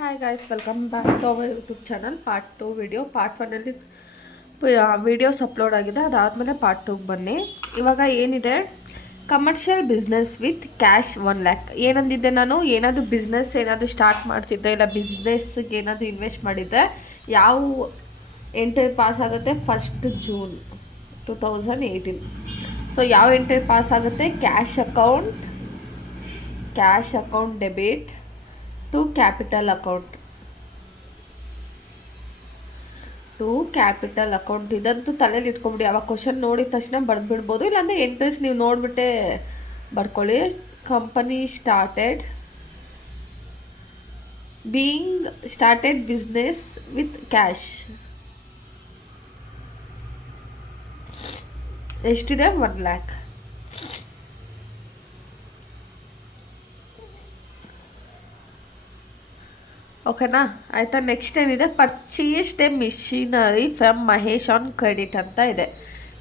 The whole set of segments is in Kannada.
Hi guys, welcome back to our YouTube channel. Part 2 video. Part 1ಅಲ್ಲಿ ವೀಡಿಯೋಸ್ ಅಪ್ಲೋಡ್ ಆಗಿದೆ, ಅದಾದಮೇಲೆ ಪಾರ್ಟ್ 2ಗೆ ಬನ್ನಿ. ಇವಾಗ ಏನಿದೆ, commercial business with cash 1 lakh. ಏನಂದಿದ್ದೆ ನಾನು, ಏನಾದರೂ ಬಿಸ್ನೆಸ್ ಏನಾದರೂ ಸ್ಟಾರ್ಟ್ ಮಾಡ್ತಿದ್ದೆ, ಇಲ್ಲ ಬಿಸ್ನೆಸ್ಗೆ ಏನಾದರೂ ಇನ್ವೆಸ್ಟ್ ಮಾಡಿದ್ದೆ, ಯಾವ ಎಂಟ್ರಿ ಪಾಸ್ ಆಗುತ್ತೆ? 1 ಜೂನ್ 2018. ಸೊ ಯಾವ ಎಂಟ್ರಿ ಪಾಸ್ ಆಗುತ್ತೆ? Cash account debit to capital account. ಇದಂತೂ ತಲೆಯಲ್ಲಿ ಇಟ್ಕೊಂಬಿಡಿ. ಅವಾಗ ಕ್ವಶನ್ ನೋಡಿದ ತಕ್ಷಣ ಬರೆದ್ಬಿಡ್ಬೋದು, ಇಲ್ಲಾಂದರೆ ಎಂಟ್ರೀಸ್ ನೀವು ನೋಡಿಬಿಟ್ಟೆ ಬರ್ಕೊಳ್ಳಿ. Company started business with cash. ಎಷ್ಟಿದೆ? 1 ಲ್ಯಾಕ್. ಓಕೆನಾ? ಆಯಿತಾ? ನೆಕ್ಸ್ಟ್ ಏನಿದೆ, purchased a machinery from Mahesh on credit ಅಂತ ಇದೆ.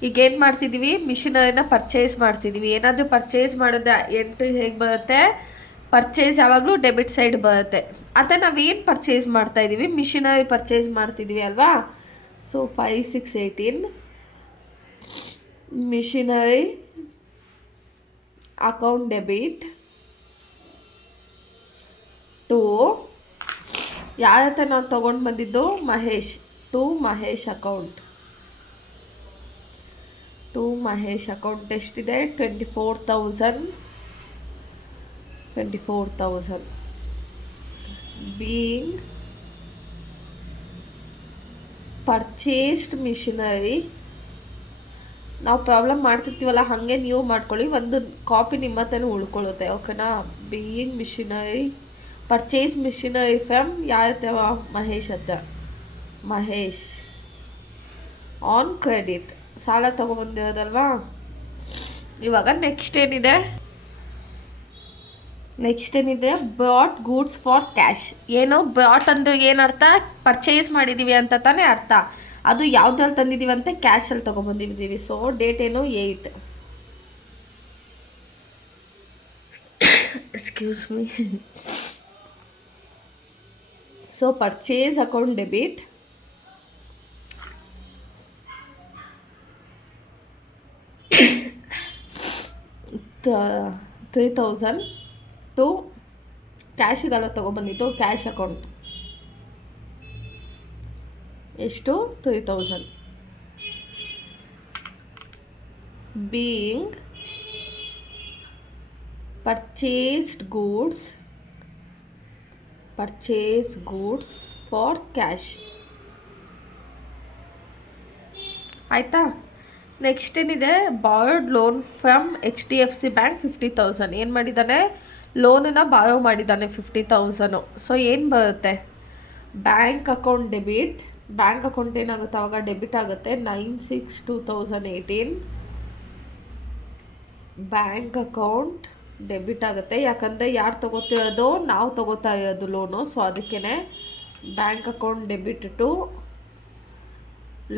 ಈಗ ಏನು ಮಾಡ್ತಿದ್ದೀವಿ? ಮಿಷಿನರಿನ ಪರ್ಚೇಸ್ ಮಾಡ್ತಿದ್ದೀವಿ. ಏನಾದರೂ ಪರ್ಚೇಸ್ ಮಾಡಿದ್ರೆ ಎಂಟ್ರಿ ಹೇಗೆ ಬರುತ್ತೆ? ಪರ್ಚೇಸ್ ಯಾವಾಗಲೂ ಡೆಬಿಟ್ ಸೈಡ್ ಬರುತ್ತೆ. ಅಥವಾ ನಾವೇನು ಪರ್ಚೇಸ್ ಮಾಡ್ತಾಯಿದ್ದೀವಿ? ಮಿಷಿನರಿ ಪರ್ಚೇಸ್ ಮಾಡ್ತಿದ್ದೀವಿ ಅಲ್ವಾ? So 5, 6, 18 machinery account debit to ಯಾರ ಹತ್ರ ನಾವು ತೊಗೊಂಡು ಬಂದಿದ್ದು? ಮಹೇಶ್. ಟು ಮಹೇಶ್ ಅಕೌಂಟ್ ಎಷ್ಟಿದೆ? 24,000 ಬೀಯಿಂಗ್ ಪರ್ಚೇಸ್ಡ್ ಮಿಷಿನರಿ. ನಾವು ಪ್ರಾಬ್ಲಮ್ ಮಾಡ್ತಿರ್ತೀವಲ್ಲ, ಹಾಗೆ ನೀವು ಮಾಡ್ಕೊಳ್ಳಿ, ಒಂದು ಕಾಪಿ ನಿಮ್ಮ ಹತ್ರನೂ ಉಳ್ಕೊಳ್ಳುತ್ತೆ. ಓಕೆನಾ? ಬೀಯಿಂಗ್ ಪರ್ಚೇಸ್ ಮಿಷಿನರಿ ಫ್ರಮ್ ಯಾರ? Mahesh on credit. ಸಾಲ ತೊಗೊಂಬಂದಿರೋದಲ್ವಾ? ಇವಾಗ ನೆಕ್ಸ್ಟ್ ಏನಿದೆ? Bought goods for cash. ಏನು ಬಾಟ್ ಅಂದು ಏನರ್ಥ? ಪರ್ಚೇಸ್ ಮಾಡಿದ್ದೀವಿ ಅಂತ ತಾನೇ ಅರ್ಥ. ಅದು ಯಾವುದ್ರಲ್ಲಿ ತಂದಿದ್ದೀವಿ ಅಂತ? ಕ್ಯಾಶಲ್ಲಿ ತೊಗೊಂಬಂದಿದ್ದೀವಿ. ಸೊ ಡೇಟ್ ಏನು? 8. Excuse me. So purchase account debit $3,000 to ಕ್ಯಾಶಿಗೆಲ್ಲ ತೊಗೊಬಂದಿತ್ತು. ಕ್ಯಾಶ್ ಅಕೌಂಟ್ ಎಷ್ಟು? 3,000 being purchase goods for cash. ಆಯಿತಾ? ನೆಕ್ಸ್ಟ್ ಏನಿದೆ? Borrowed loan from HDFC bank 50,000. ಏನು ಮಾಡಿದ್ದಾನೆ? ಲೋನನ್ನು ಬಾರೋ ಮಾಡಿದ್ದಾನೆ 50,000. ಸೊ ಏನು ಬರುತ್ತೆ? Bank account debit. Bank account ಏನಾಗುತ್ತೆ ಆವಾಗ? ಡೆಬಿಟ್ ಆಗುತ್ತೆ. 9/6/2018 ಬ್ಯಾಂಕ್ ಅಕೌಂಟ್ ಡೆಬಿಟ್ ಆಗುತ್ತೆ. ಯಾಕಂದರೆ ಯಾರು ತೊಗೋತಿರೋದು? ನಾವು ತೊಗೋತಾ ಇರೋದು ಲೋನು. ಸೊ ಅದಕ್ಕೇ bank account debit to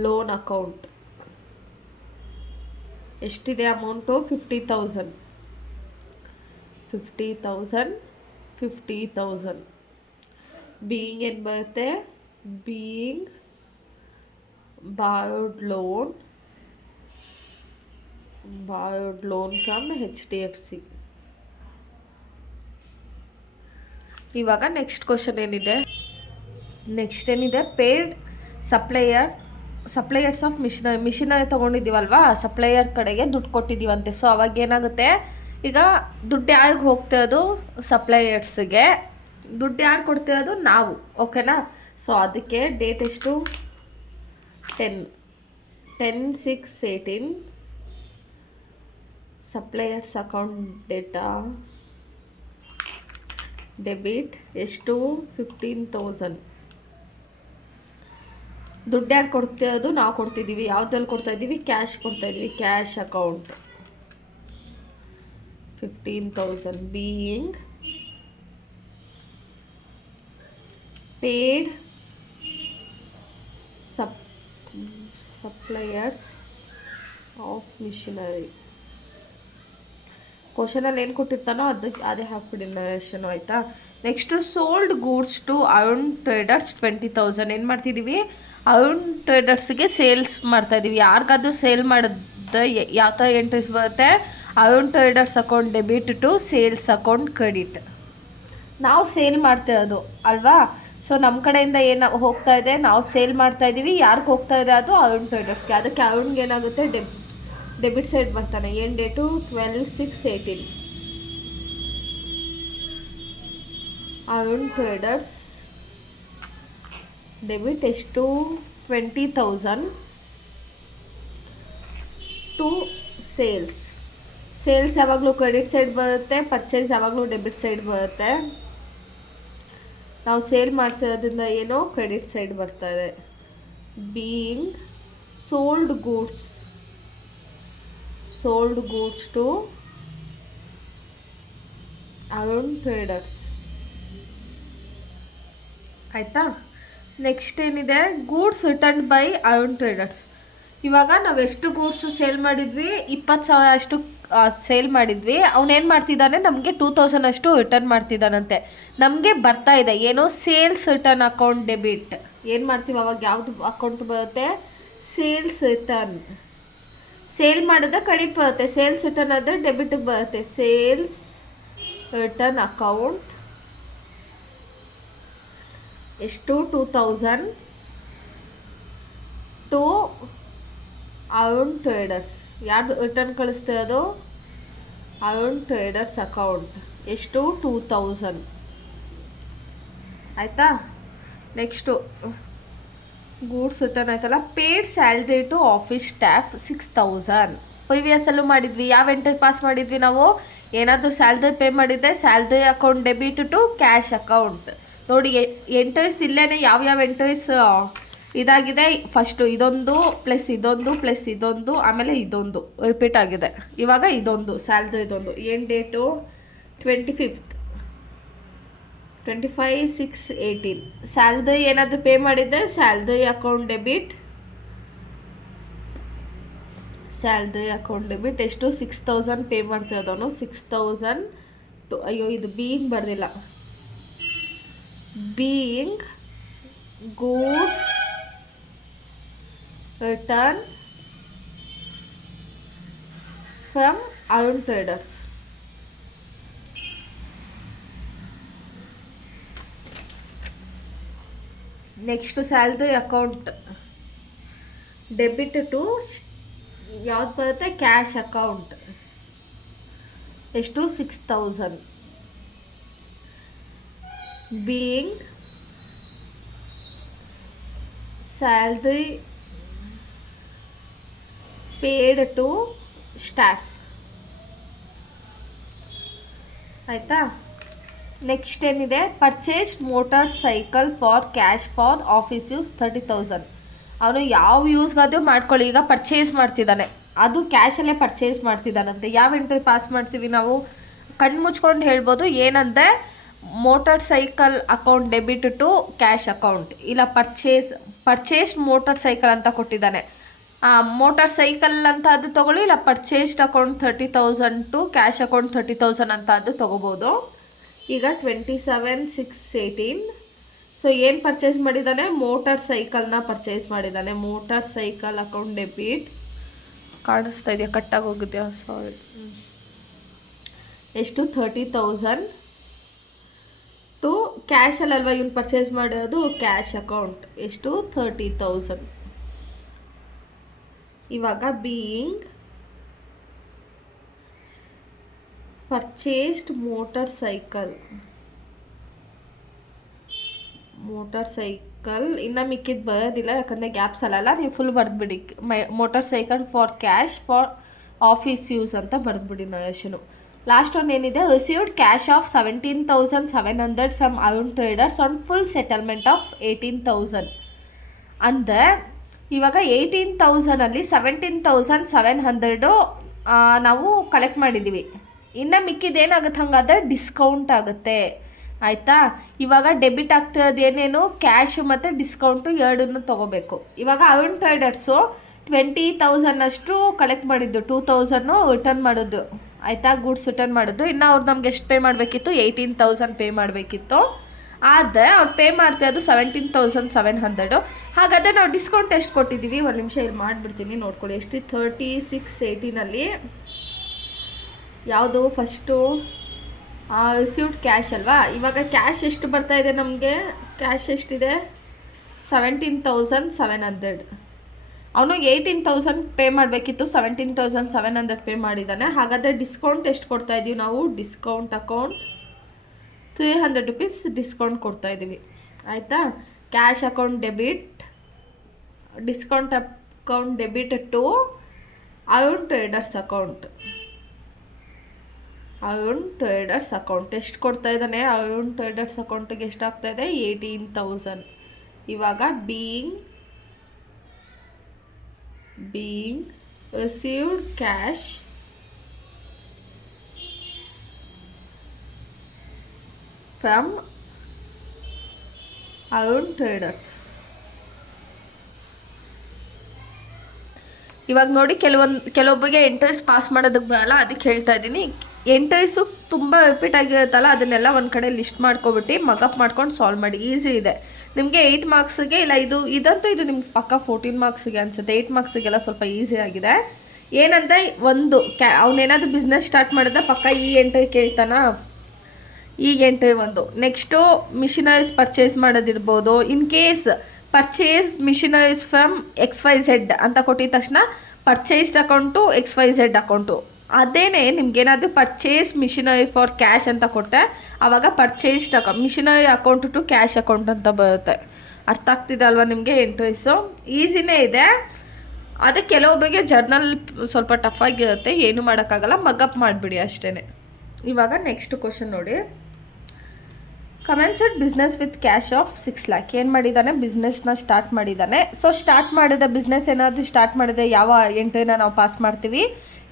loan account. ಎಷ್ಟಿದೆ ಅಮೌಂಟು? 50,000 ಬೀಯಿಂಗ್ ಏನು ಬರುತ್ತೆ? Being borrowed loan from HDFC. ಇವಾಗ ನೆಕ್ಸ್ಟ್ ಕ್ವಶನ್ ಏನಿದೆ? ಪೇಯ್ಡ್ ಸಪ್ಲೈಯರ್ಸ್ ಆಫ್ ಮಿಷಿನರಿ ತೊಗೊಂಡಿದ್ದೀವಲ್ವಾ, ಸಪ್ಲೈಯರ್ ಕಡೆಗೆ ದುಡ್ಡು ಕೊಟ್ಟಿದ್ದೀವಂತೆ. ಸೊ ಅವಾಗ ಏನಾಗುತ್ತೆ? ಈಗ ದುಡ್ಡು ಯಾರಿಗೆ ಹೋಗ್ತಿರೋದು? ಸಪ್ಲೈಯರ್ಸ್ಗೆ. ದುಡ್ಡು ಯಾರು ಕೊಡ್ತಿರೋದು? ನಾವು. ಓಕೆನಾ? ಸೊ ಅದಕ್ಕೆ ಡೇಟ್ ಎಷ್ಟು? 10/6/18 ಸಪ್ಲೈಯರ್ಸ್ ಅಕೌಂಟ್ ಡೇಟಾ ಡೆಬಿಟ್ ಎಷ್ಟು? 15,000. ದುಡ್ಡು ಯಾರು ಕೊಡ್ತಿರೋದು? ನಾವು ಕೊಡ್ತಿದ್ದೀವಿ. ಯಾವುದ್ರಲ್ಲಿ ಕೊಡ್ತಾ ಇದ್ದೀವಿ? ಕ್ಯಾಶ್ ಕೊಡ್ತಾ ಇದ್ದೀವಿ. Cash account 15,000 being paid suppliers of machinery. ಕ್ವಶನಲ್ಲಿ ಏನು ಕೊಟ್ಟಿರ್ತಾನೋ ಅದೇ ಹಾಕ್ಬಿಡಿ ನರೇಶನು, ಆಯಿತಾ. Next sold goods to Arun traders 20,000. ಏನು ಮಾಡ್ತಿದ್ದೀವಿ, ಅರುಣ್ ಟ್ರೇಡರ್ಸ್ಗೆ ಸೇಲ್ಸ್ ಮಾಡ್ತಾಯಿದ್ದೀವಿ. ಯಾರಿಗಾದ್ರೂ ಸೇಲ್ ಮಾಡಿದ ಯಾವ ಥರ ಎಂಟ್ರೀಸ್ ಬರುತ್ತೆ, Arun traders account debit to sales account credit. ನಾವು ಸೇಲ್ ಮಾಡ್ತಿರೋದು ಅಲ್ವಾ, ಸೊ ನಮ್ಮ ಕಡೆಯಿಂದ ಏನು ಹೋಗ್ತಾ ಇದೆ, ನಾವು ಸೇಲ್ ಮಾಡ್ತಾ ಇದ್ದೀವಿ. ಯಾರಿಗೆ ಹೋಗ್ತಾ ಇದೆ ಅದು ಅರುಣ್ ಟ್ರೇಡರ್ಸ್ಗೆ. ಅದಕ್ಕೆ ಅರುಣ್ಗೆ ಏನಾಗುತ್ತೆ, ಡೆಬಿಟ್ ಸೈಡ್ ಬರ್ತಾನೆ. ಏನು ಡೇಟು 12/6/18. ಅರುಣ್ ಟ್ರೇಡರ್ಸ್ ಡೆಬಿಟ್ ಎಷ್ಟು, 20,000 ಟು ಸೇಲ್ಸ್. ಸೇಲ್ಸ್ ಯಾವಾಗಲೂ ಕ್ರೆಡಿಟ್ ಸೈಡ್ ಬರುತ್ತೆ, ಪರ್ಚೇಸ್ ಯಾವಾಗಲೂ ಡೆಬಿಟ್ ಸೈಡ್ ಬರುತ್ತೆ. ನಾವು ಸೇಲ್ ಮಾಡ್ತಿರೋದ್ರಿಂದ ಏನೋ ಕ್ರೆಡಿಟ್ ಸೈಡ್ ಬರ್ತಾಯಿದೆ. Being sold goods to Arun traders, ಆಯಿತಾ. ನೆಕ್ಸ್ಟ್ ಏನಿದೆ, goods return by Arun traders. ಇವಾಗ ನಾವು ಎಷ್ಟು ಗೂಡ್ಸು ಸೇಲ್ ಮಾಡಿದ್ವಿ, 20,000 ಅಷ್ಟು ಸೇಲ್ ಮಾಡಿದ್ವಿ. ಅವನೇನು ಮಾಡ್ತಿದ್ದಾನೆ, ನಮಗೆ 2,000 ಅಷ್ಟು ರಿಟರ್ನ್ ಮಾಡ್ತಿದ್ದಾನಂತೆ. ನಮಗೆ ಬರ್ತಾ ಇದೆ ಏನೋ ಸೇಲ್ಸ್ ರಿಟರ್ನ್ ಅಕೌಂಟ್ ಡೆಬಿಟ್. ಏನು ಮಾಡ್ತೀವಿ ಅವಾಗ, ಯಾವುದು ಅಕೌಂಟ್ ಬರುತ್ತೆ, ಸೇಲ್ಸ್ ರಿಟರ್ನ್. ಸೇಲ್ ಮಾಡಿದ್ರೆ ಕ್ರೆಡಿಟ್ ಬರುತ್ತೆ, ಸೇಲ್ಸ್ ರಿಟರ್ನ್ ಆದರೆ ಡೆಬಿಟಿಗೆ ಬರುತ್ತೆ. ಸೇಲ್ಸ್ ರಿಟರ್ನ್ ಅಕೌಂಟ್ ಎಷ್ಟು, 2,000 ಟು ಅರುಣ್ ಟ್ರೇಡರ್ಸ್. ಯಾರು ರಿಟರ್ನ್ ಕಳಿಸ್ತಾ ಅದು, ಅರುಣ್ ಟ್ರೇಡರ್ಸ್ ಅಕೌಂಟ್ ಎಷ್ಟು, 2,000, ಆಯಿತಾ. ನೆಕ್ಸ್ಟು ಗೂಡ್ಸ್ ರಿಟರ್ನ್ ಆಯ್ತಲ್ಲ. Paid salary to office staff 6,000. ಪ್ರಿವಿಯಸ್ಸಲ್ಲೂ ಮಾಡಿದ್ವಿ. ಯಾವ ಎಂಟ್ರಿ ಪಾಸ್ ಮಾಡಿದ್ವಿ ನಾವು, ಏನಾದರೂ ಸ್ಯಾಲ್ರಿ ಪೇ ಮಾಡಿದ್ದೆ, salary account debit to cash account. ನೋಡಿ ಎಂಟ್ರೀಸ್ ಇಲ್ಲೇ ಯಾವ್ಯಾವ ಎಂಟ್ರೀಸ್ ಇದಾಗಿದೆ. ಫಸ್ಟು ಇದೊಂದು ಪ್ಲಸ್ ಇದೊಂದು ಪ್ಲಸ್ ಇದೊಂದು, ಆಮೇಲೆ ಇದೊಂದು ರಿಪೀಟ್ ಆಗಿದೆ. ಇವಾಗ ಇದೊಂದು ಸ್ಯಾಲ್ರಿ, ಇದೊಂದು ಏನು ಡೇಟು, 25/6/18. ಸ್ಯಾಲ್ರಿ ಏನಾದರೂ ಪೇ ಮಾಡಿದ್ದೆ, salary account debit, salary account debit ಎಷ್ಟು, 6,000 ಪೇ ಮಾಡ್ತಿರೋದವನು. 6,000 ಟು, ಅಯ್ಯೋ ಇದು ಬೀಯಿಂಗ್ ಬರ್ದಿಲ್ಲ, being goods return from Arun traders. Next salary account debit to ಯಾವ್ದು ಬರುತ್ತೆ, ಕ್ಯಾಶ್ ಅಕೌಂಟ್ ಎಷ್ಟು, 6,000. Being salary paid to staff, ಆಯಿತಾ. ನೆಕ್ಸ್ಟ್ ಏನಿದೆ, purchase motor cycle for cash for office use 30,000. ಅವನು ಯಾವ ಯೂಸ್ಗಾದ್ರೂ ಮಾಡ್ಕೊಳ್ಳಿ, ಈಗ ಪರ್ಚೇಸ್ ಮಾಡ್ತಿದ್ದಾನೆ, ಅದು ಕ್ಯಾಶಲ್ಲೇ ಪರ್ಚೇಸ್ ಮಾಡ್ತಿದ್ದಾನಂತೆ. ಯಾವ ಎಂಟ್ರಿ ಪಾಸ್ ಮಾಡ್ತೀವಿ ನಾವು, ಕಣ್ಣು ಮುಚ್ಕೊಂಡು ಹೇಳ್ಬೋದು. ಏನಂದರೆ motor cycle account debit to cash account, ಇಲ್ಲ ಪರ್ಚೇಸ್ಡ್ ಮೋಟಾರ್ ಸೈಕಲ್ ಅಂತ ಕೊಟ್ಟಿದ್ದಾನೆ. ಮೋಟಾರ್ ಸೈಕಲ್ ಅಂತ ಅದು ತೊಗೊಳ್ಳಿ, ಇಲ್ಲ purchased account 30,000 to cash account 30,000 ಅಂತ ಅದು ತೊಗೋಬೋದು. ಈಗ 27/6/18. ಸೊ ಏನು ಪರ್ಚೇಸ್ ಮಾಡಿದ್ದಾನೆ, ಮೋಟಾರ್ ಸೈಕಲ್ನ ಪರ್ಚೇಸ್ ಮಾಡಿದ್ದಾನೆ. ಮೋಟಾರ್ ಸೈಕಲ್ ಅಕೌಂಟ್ ಡೆಬಿಟ್, ಕಾಣಿಸ್ತಾ ಇದೆಯಾ, ಕಟ್ಟಾಗಿ ಹೋಗಿದೆಯಾ, ಸಾರಿ. ಎಷ್ಟು, 30,000 ಟು ಕ್ಯಾಶಲ್ಲಲ್ವ ಇವ್ನು ಪರ್ಚೇಸ್ ಮಾಡೋದು, ಕ್ಯಾಶ್ ಅಕೌಂಟ್ ಎಷ್ಟು, 30,000. ಇವಾಗ ಬೀಯಿಂಗ್ ಪರ್ಚೇಸ್ಡ್ ಮೋಟಾರ್ ಸೈಕಲ್ ಇನ್ನು ಮಿಕ್ಕಿದ್ದು ಬರೋದಿಲ್ಲ, ಯಾಕಂದರೆ ಗ್ಯಾಪ್ಸ್ ಅಲ್ಲ, ನೀವು ಫುಲ್ ಬರೆದ್ಬಿಡಿ. Motor cycle for cash for office use ಅಂತ ಬರೆದ್ಬಿಡಿ ನರೇಶನು. ಲಾಸ್ಟ್ ಒನ್ ಏನಿದೆ, received cash of 17,700 from Arun traders on full settlement of 18,000. ಅಂದರೆ ಇವಾಗ 18,000ಅಲ್ಲಿ 17,700 ನಾವು ಕಲೆಕ್ಟ್ ಮಾಡಿದ್ದೀವಿ. ಇನ್ನು ಮಿಕ್ಕಿದ್ದೇನಾಗುತ್ತೆ, ಹಾಗಾದರೆ ಡಿಸ್ಕೌಂಟ್ ಆಗುತ್ತೆ, ಆಯಿತಾ. ಇವಾಗ ಡೆಬಿಟ್ ಆಗ್ತಿರೋದು ಏನೇನು, ಕ್ಯಾಶು ಮತ್ತು ಡಿಸ್ಕೌಂಟು ಎರಡನ್ನೂ ತೊಗೋಬೇಕು. ಇವಾಗ ಅರುಣ್ ಟ್ರೇಡರ್ಸು 20,000 ಅಷ್ಟು ಕಲೆಕ್ಟ್ ಮಾಡಿದ್ದು, 2,000 ರಿಟರ್ನ್ ಮಾಡೋದು, ಆಯಿತಾ, ಗೂಡ್ಸ್ ರಿಟರ್ನ್ ಮಾಡೋದು. ಇನ್ನು ಅವ್ರು ನಮ್ಗೆ ಎಷ್ಟು ಪೇ ಮಾಡಬೇಕಿತ್ತು, 18,000 ಪೇ ಮಾಡಬೇಕಿತ್ತು. ಆದರೆ ಅವ್ರು ಪೇ ಮಾಡ್ತಾ ಇದ್ದು 17,700. ಹಾಗಾದರೆ ನಾವು ಡಿಸ್ಕೌಂಟ್ ಎಷ್ಟು ಕೊಟ್ಟಿದ್ದೀವಿ, ಒಂದು ನಿಮಿಷ ಇಲ್ಲಿ ಮಾಡಿಬಿಡ್ತೀನಿ ನೋಡ್ಕೊಳ್ಳಿ. ಎಷ್ಟು 3680 ಯಾವುದು ಫಸ್ಟು ರಿಸೀವ್ಡ್ ಕ್ಯಾಶ್ ಅಲ್ವಾ. ಇವಾಗ ಕ್ಯಾಶ್ ಎಷ್ಟು ಬರ್ತಾ ಇದೆ ನಮಗೆ, ಕ್ಯಾಶ್ ಎಷ್ಟಿದೆ 17,700. ಅವನು 18,000 ಪೇ ಮಾಡಬೇಕಿತ್ತು, 17,700 ಪೇ ಮಾಡಿದ್ದಾನೆ. ಹಾಗಾದರೆ ಡಿಸ್ಕೌಂಟ್ ಎಷ್ಟು ಕೊಡ್ತಾ ಇದ್ದೀವಿ ನಾವು, ಡಿಸ್ಕೌಂಟ್ ಅಕೌಂಟ್ 300 ರೂಪೀಸ್ ಡಿಸ್ಕೌಂಟ್ ಕೊಡ್ತಾಯಿದ್ದೀವಿ. ಆಯಿತಾ, cash account debit, discount account debit to Arun traders account. Arun traders account ಎಷ್ಟು ಕೊಡ್ತಾ ಇದ್ದಾನೆ, ಅರುಣ್ ಟ್ರೇಡರ್ಸ್ ಅಕೌಂಟಿಗೆ ಎಷ್ಟಾಗ್ತಾ ಇದೆ 18,000. ಇವಾಗ being received cash from Arun traders. ಇವಾಗ ನೋಡಿ ಕೆಲವೊಬ್ಬರಿಗೆ ಎಂಟ್ರೀಸ್ ಪಾಸ್ ಮಾಡೋದಕ್ಕೆ ಬರಲ್ಲ, ಅದಕ್ಕೆ ಹೇಳ್ತಾ ಇದ್ದೀನಿ. ಎಂಟ್ರೀಸು ತುಂಬ ರಿಪೀಟ್ ಆಗಿರುತ್ತಲ್ಲ, ಅದನ್ನೆಲ್ಲ ಒಂದು ಕಡೆ ಲಿಸ್ಟ್ ಮಾಡ್ಕೊಬಿಟ್ಟು ಮಗಪ್ ಮಾಡ್ಕೊಂಡು ಸಾಲ್ವ್ ಮಾಡಿ. ಈಸಿ ಇದೆ ನಿಮಗೆ. 8 ಮಾರ್ಕ್ಸಿಗೆ ಇಲ್ಲ, ಇದಂತೂ ಇದು ನಿಮ್ಗೆ ಪಕ್ಕ 14 ಮಾರ್ಕ್ಸಿಗೆ ಅನಿಸುತ್ತೆ. 8 ಮಾರ್ಕ್ಸಿಗೆಲ್ಲ ಸ್ವಲ್ಪ ಈಸಿ ಆಗಿದೆ. ಏನಂತ ಒಂದು ಅವನೇನಾದರೂ ಬಿಸ್ನೆಸ್ ಸ್ಟಾರ್ಟ್ ಮಾಡಿದ್ರೆ ಪಕ್ಕ ಈ ಎಂಟ್ರಿ ಕೇಳ್ತಾನ, ಈ ಎಂಟ್ರಿ ಒಂದು. ನೆಕ್ಸ್ಟು ಮಿಷಿನರೀಸ್ ಪರ್ಚೇಸ್ ಮಾಡೋದಿರ್ಬೋದು. In case purchase machineries from XYZ ಅಂತ ಕೊಟ್ಟಿದ ತಕ್ಷಣ ಪರ್ಚೇಸ್ಡ್ ಅಕೌಂಟು XYZ ಅಕೌಂಟು. ಅದೇನೇ ನಿಮ್ಗೇನಾದರೂ ಪರ್ಚೇಸ್ ಮಿಷಿನರಿ ಫಾರ್ ಕ್ಯಾಶ್ ಅಂತ ಕೊಟ್ಟೆ, ಆವಾಗ purchased machinery account to cash account ಅಂತ ಬರುತ್ತೆ. ಅರ್ಥ ಆಗ್ತಿದೆ ಅಲ್ವಾ ನಿಮಗೆ ಎಂಟ್ರೀಸು? ಈಸಿನೇ ಇದೆ. ಅದೇ ಕೆಲವೊಬ್ಬರಿಗೆ ಜರ್ನಲ್ ಸ್ವಲ್ಪ ಟಫ್ ಆಗಿರುತ್ತೆ, ಏನು ಮಾಡೋಕ್ಕಾಗಲ್ಲ, ಮಗಪ್ ಮಾಡಿಬಿಡಿ ಅಷ್ಟೇ. ಇವಾಗ ನೆಕ್ಸ್ಟ್ ಕ್ವಶನ್ ನೋಡಿ. Commenced business with cash of 6 lakh. ಏನು ಮಾಡಿದ್ದಾನೆ, ಬಿಸ್ನೆಸ್ನ ಸ್ಟಾರ್ಟ್ ಮಾಡಿದ್ದಾನೆ. ಸೊ ಸ್ಟಾರ್ಟ್ ಮಾಡಿದ ಬಿಸ್ನೆಸ್ ಏನಾದರೂ ಸ್ಟಾರ್ಟ್ ಮಾಡಿದೆ, ಯಾವ ಎಂಟ್ರಿನ ನಾವು ಪಾಸ್ ಮಾಡ್ತೀವಿ,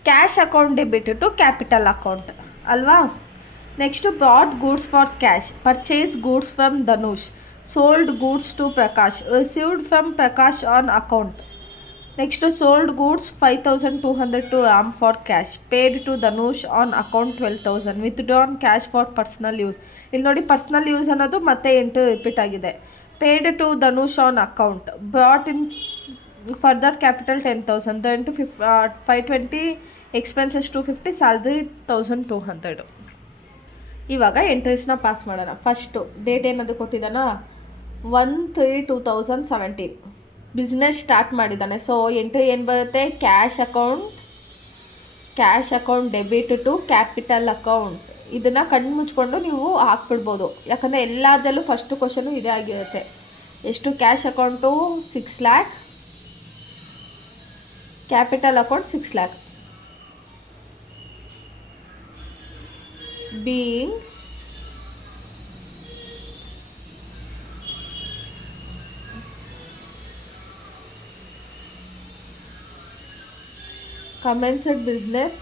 cash account debit to capital account ಅಲ್ವಾ. Next bought goods for cash, purchase goods from Dhanush, sold goods to Prakash, received from Prakash on account. Next sold goods 5,200 to Ram for cash, paid to Dhanush on account 12,000, withdrawn cash for personal use. ಇಲ್ಲಿ ನೋಡಿ ಪರ್ಸ್ನಲ್ ಯೂಸ್ ಅನ್ನೋದು ಮತ್ತೆ 8 ರಿಪೀಟ್ ಆಗಿದೆ. Paid to Dhanush on account, brought in further capital 10,000, then to 520 expenses 250, salary 1,200. ಇವಾಗ ಎಂಟ್ರೀಸ್ನ ಪಾಸ್ ಮಾಡೋಣ. ಫಸ್ಟು ಡೇಟ್ ಏನಾದರೂ ಕೊಟ್ಟಿದ್ದಾನ 1/3/2017 ಬಿಸ್ನೆಸ್ ಸ್ಟಾರ್ಟ್ ಮಾಡಿದ್ದಾನೆ. ಸೊ ಎಂಟ್ರಿ ಏನು ಬರುತ್ತೆ, cash account debit to capital account. ಇದನ್ನು ಕಣ್ಣು ಮುಚ್ಕೊಂಡು ನೀವು ಹಾಕ್ಬಿಡ್ಬೋದು, ಯಾಕಂದರೆ ಎಲ್ಲದರಲ್ಲೂ ಫಸ್ಟ್ ಕ್ವಶನು ಇದೇ ಆಗಿರುತ್ತೆ. ಎಷ್ಟು, cash account 6 lakh, capital account 6 lakh. Being commenced business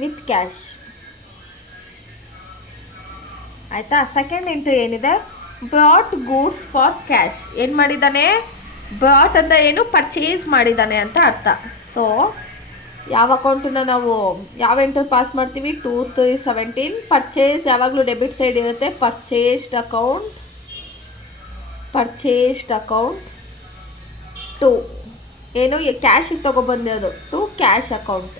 with cash. ಆಯಿತಾ. ಸೆಕೆಂಡ್ ಎಂಟ್ರಿ ಏನಿದೆ, ಬ್ರಾಟ್ ಗೂಡ್ಸ್ ಫಾರ್ ಕ್ಯಾಶ್. ಏನು ಮಾಡಿದ್ದಾನೆ, ಬ್ರಾಟ್ ಅಂತ ಏನು, ಪರ್ಚೇಸ್ ಮಾಡಿದ್ದಾನೆ ಅಂತ ಅರ್ಥ. ಸೊ ಯಾವ ಅಕೌಂಟನ್ನ ನಾವು ಯಾವ ಎಂಟ್ರಿ ಪಾಸ್ ಮಾಡ್ತೀವಿ, 2/3/17. ಪರ್ಚೇಸ್ ಯಾವಾಗಲೂ ಡೆಬಿಟ್ ಸೈಡ್ ಇರುತ್ತೆ, ಪರ್ಚೇಸ್ಡ್ ಅಕೌಂಟ್ ಟು ಏನು ಕ್ಯಾಶಿಗೆ ತೊಗೊಬಂದಿರೋದು, ಟು ಕ್ಯಾಶ್ ಅಕೌಂಟ್.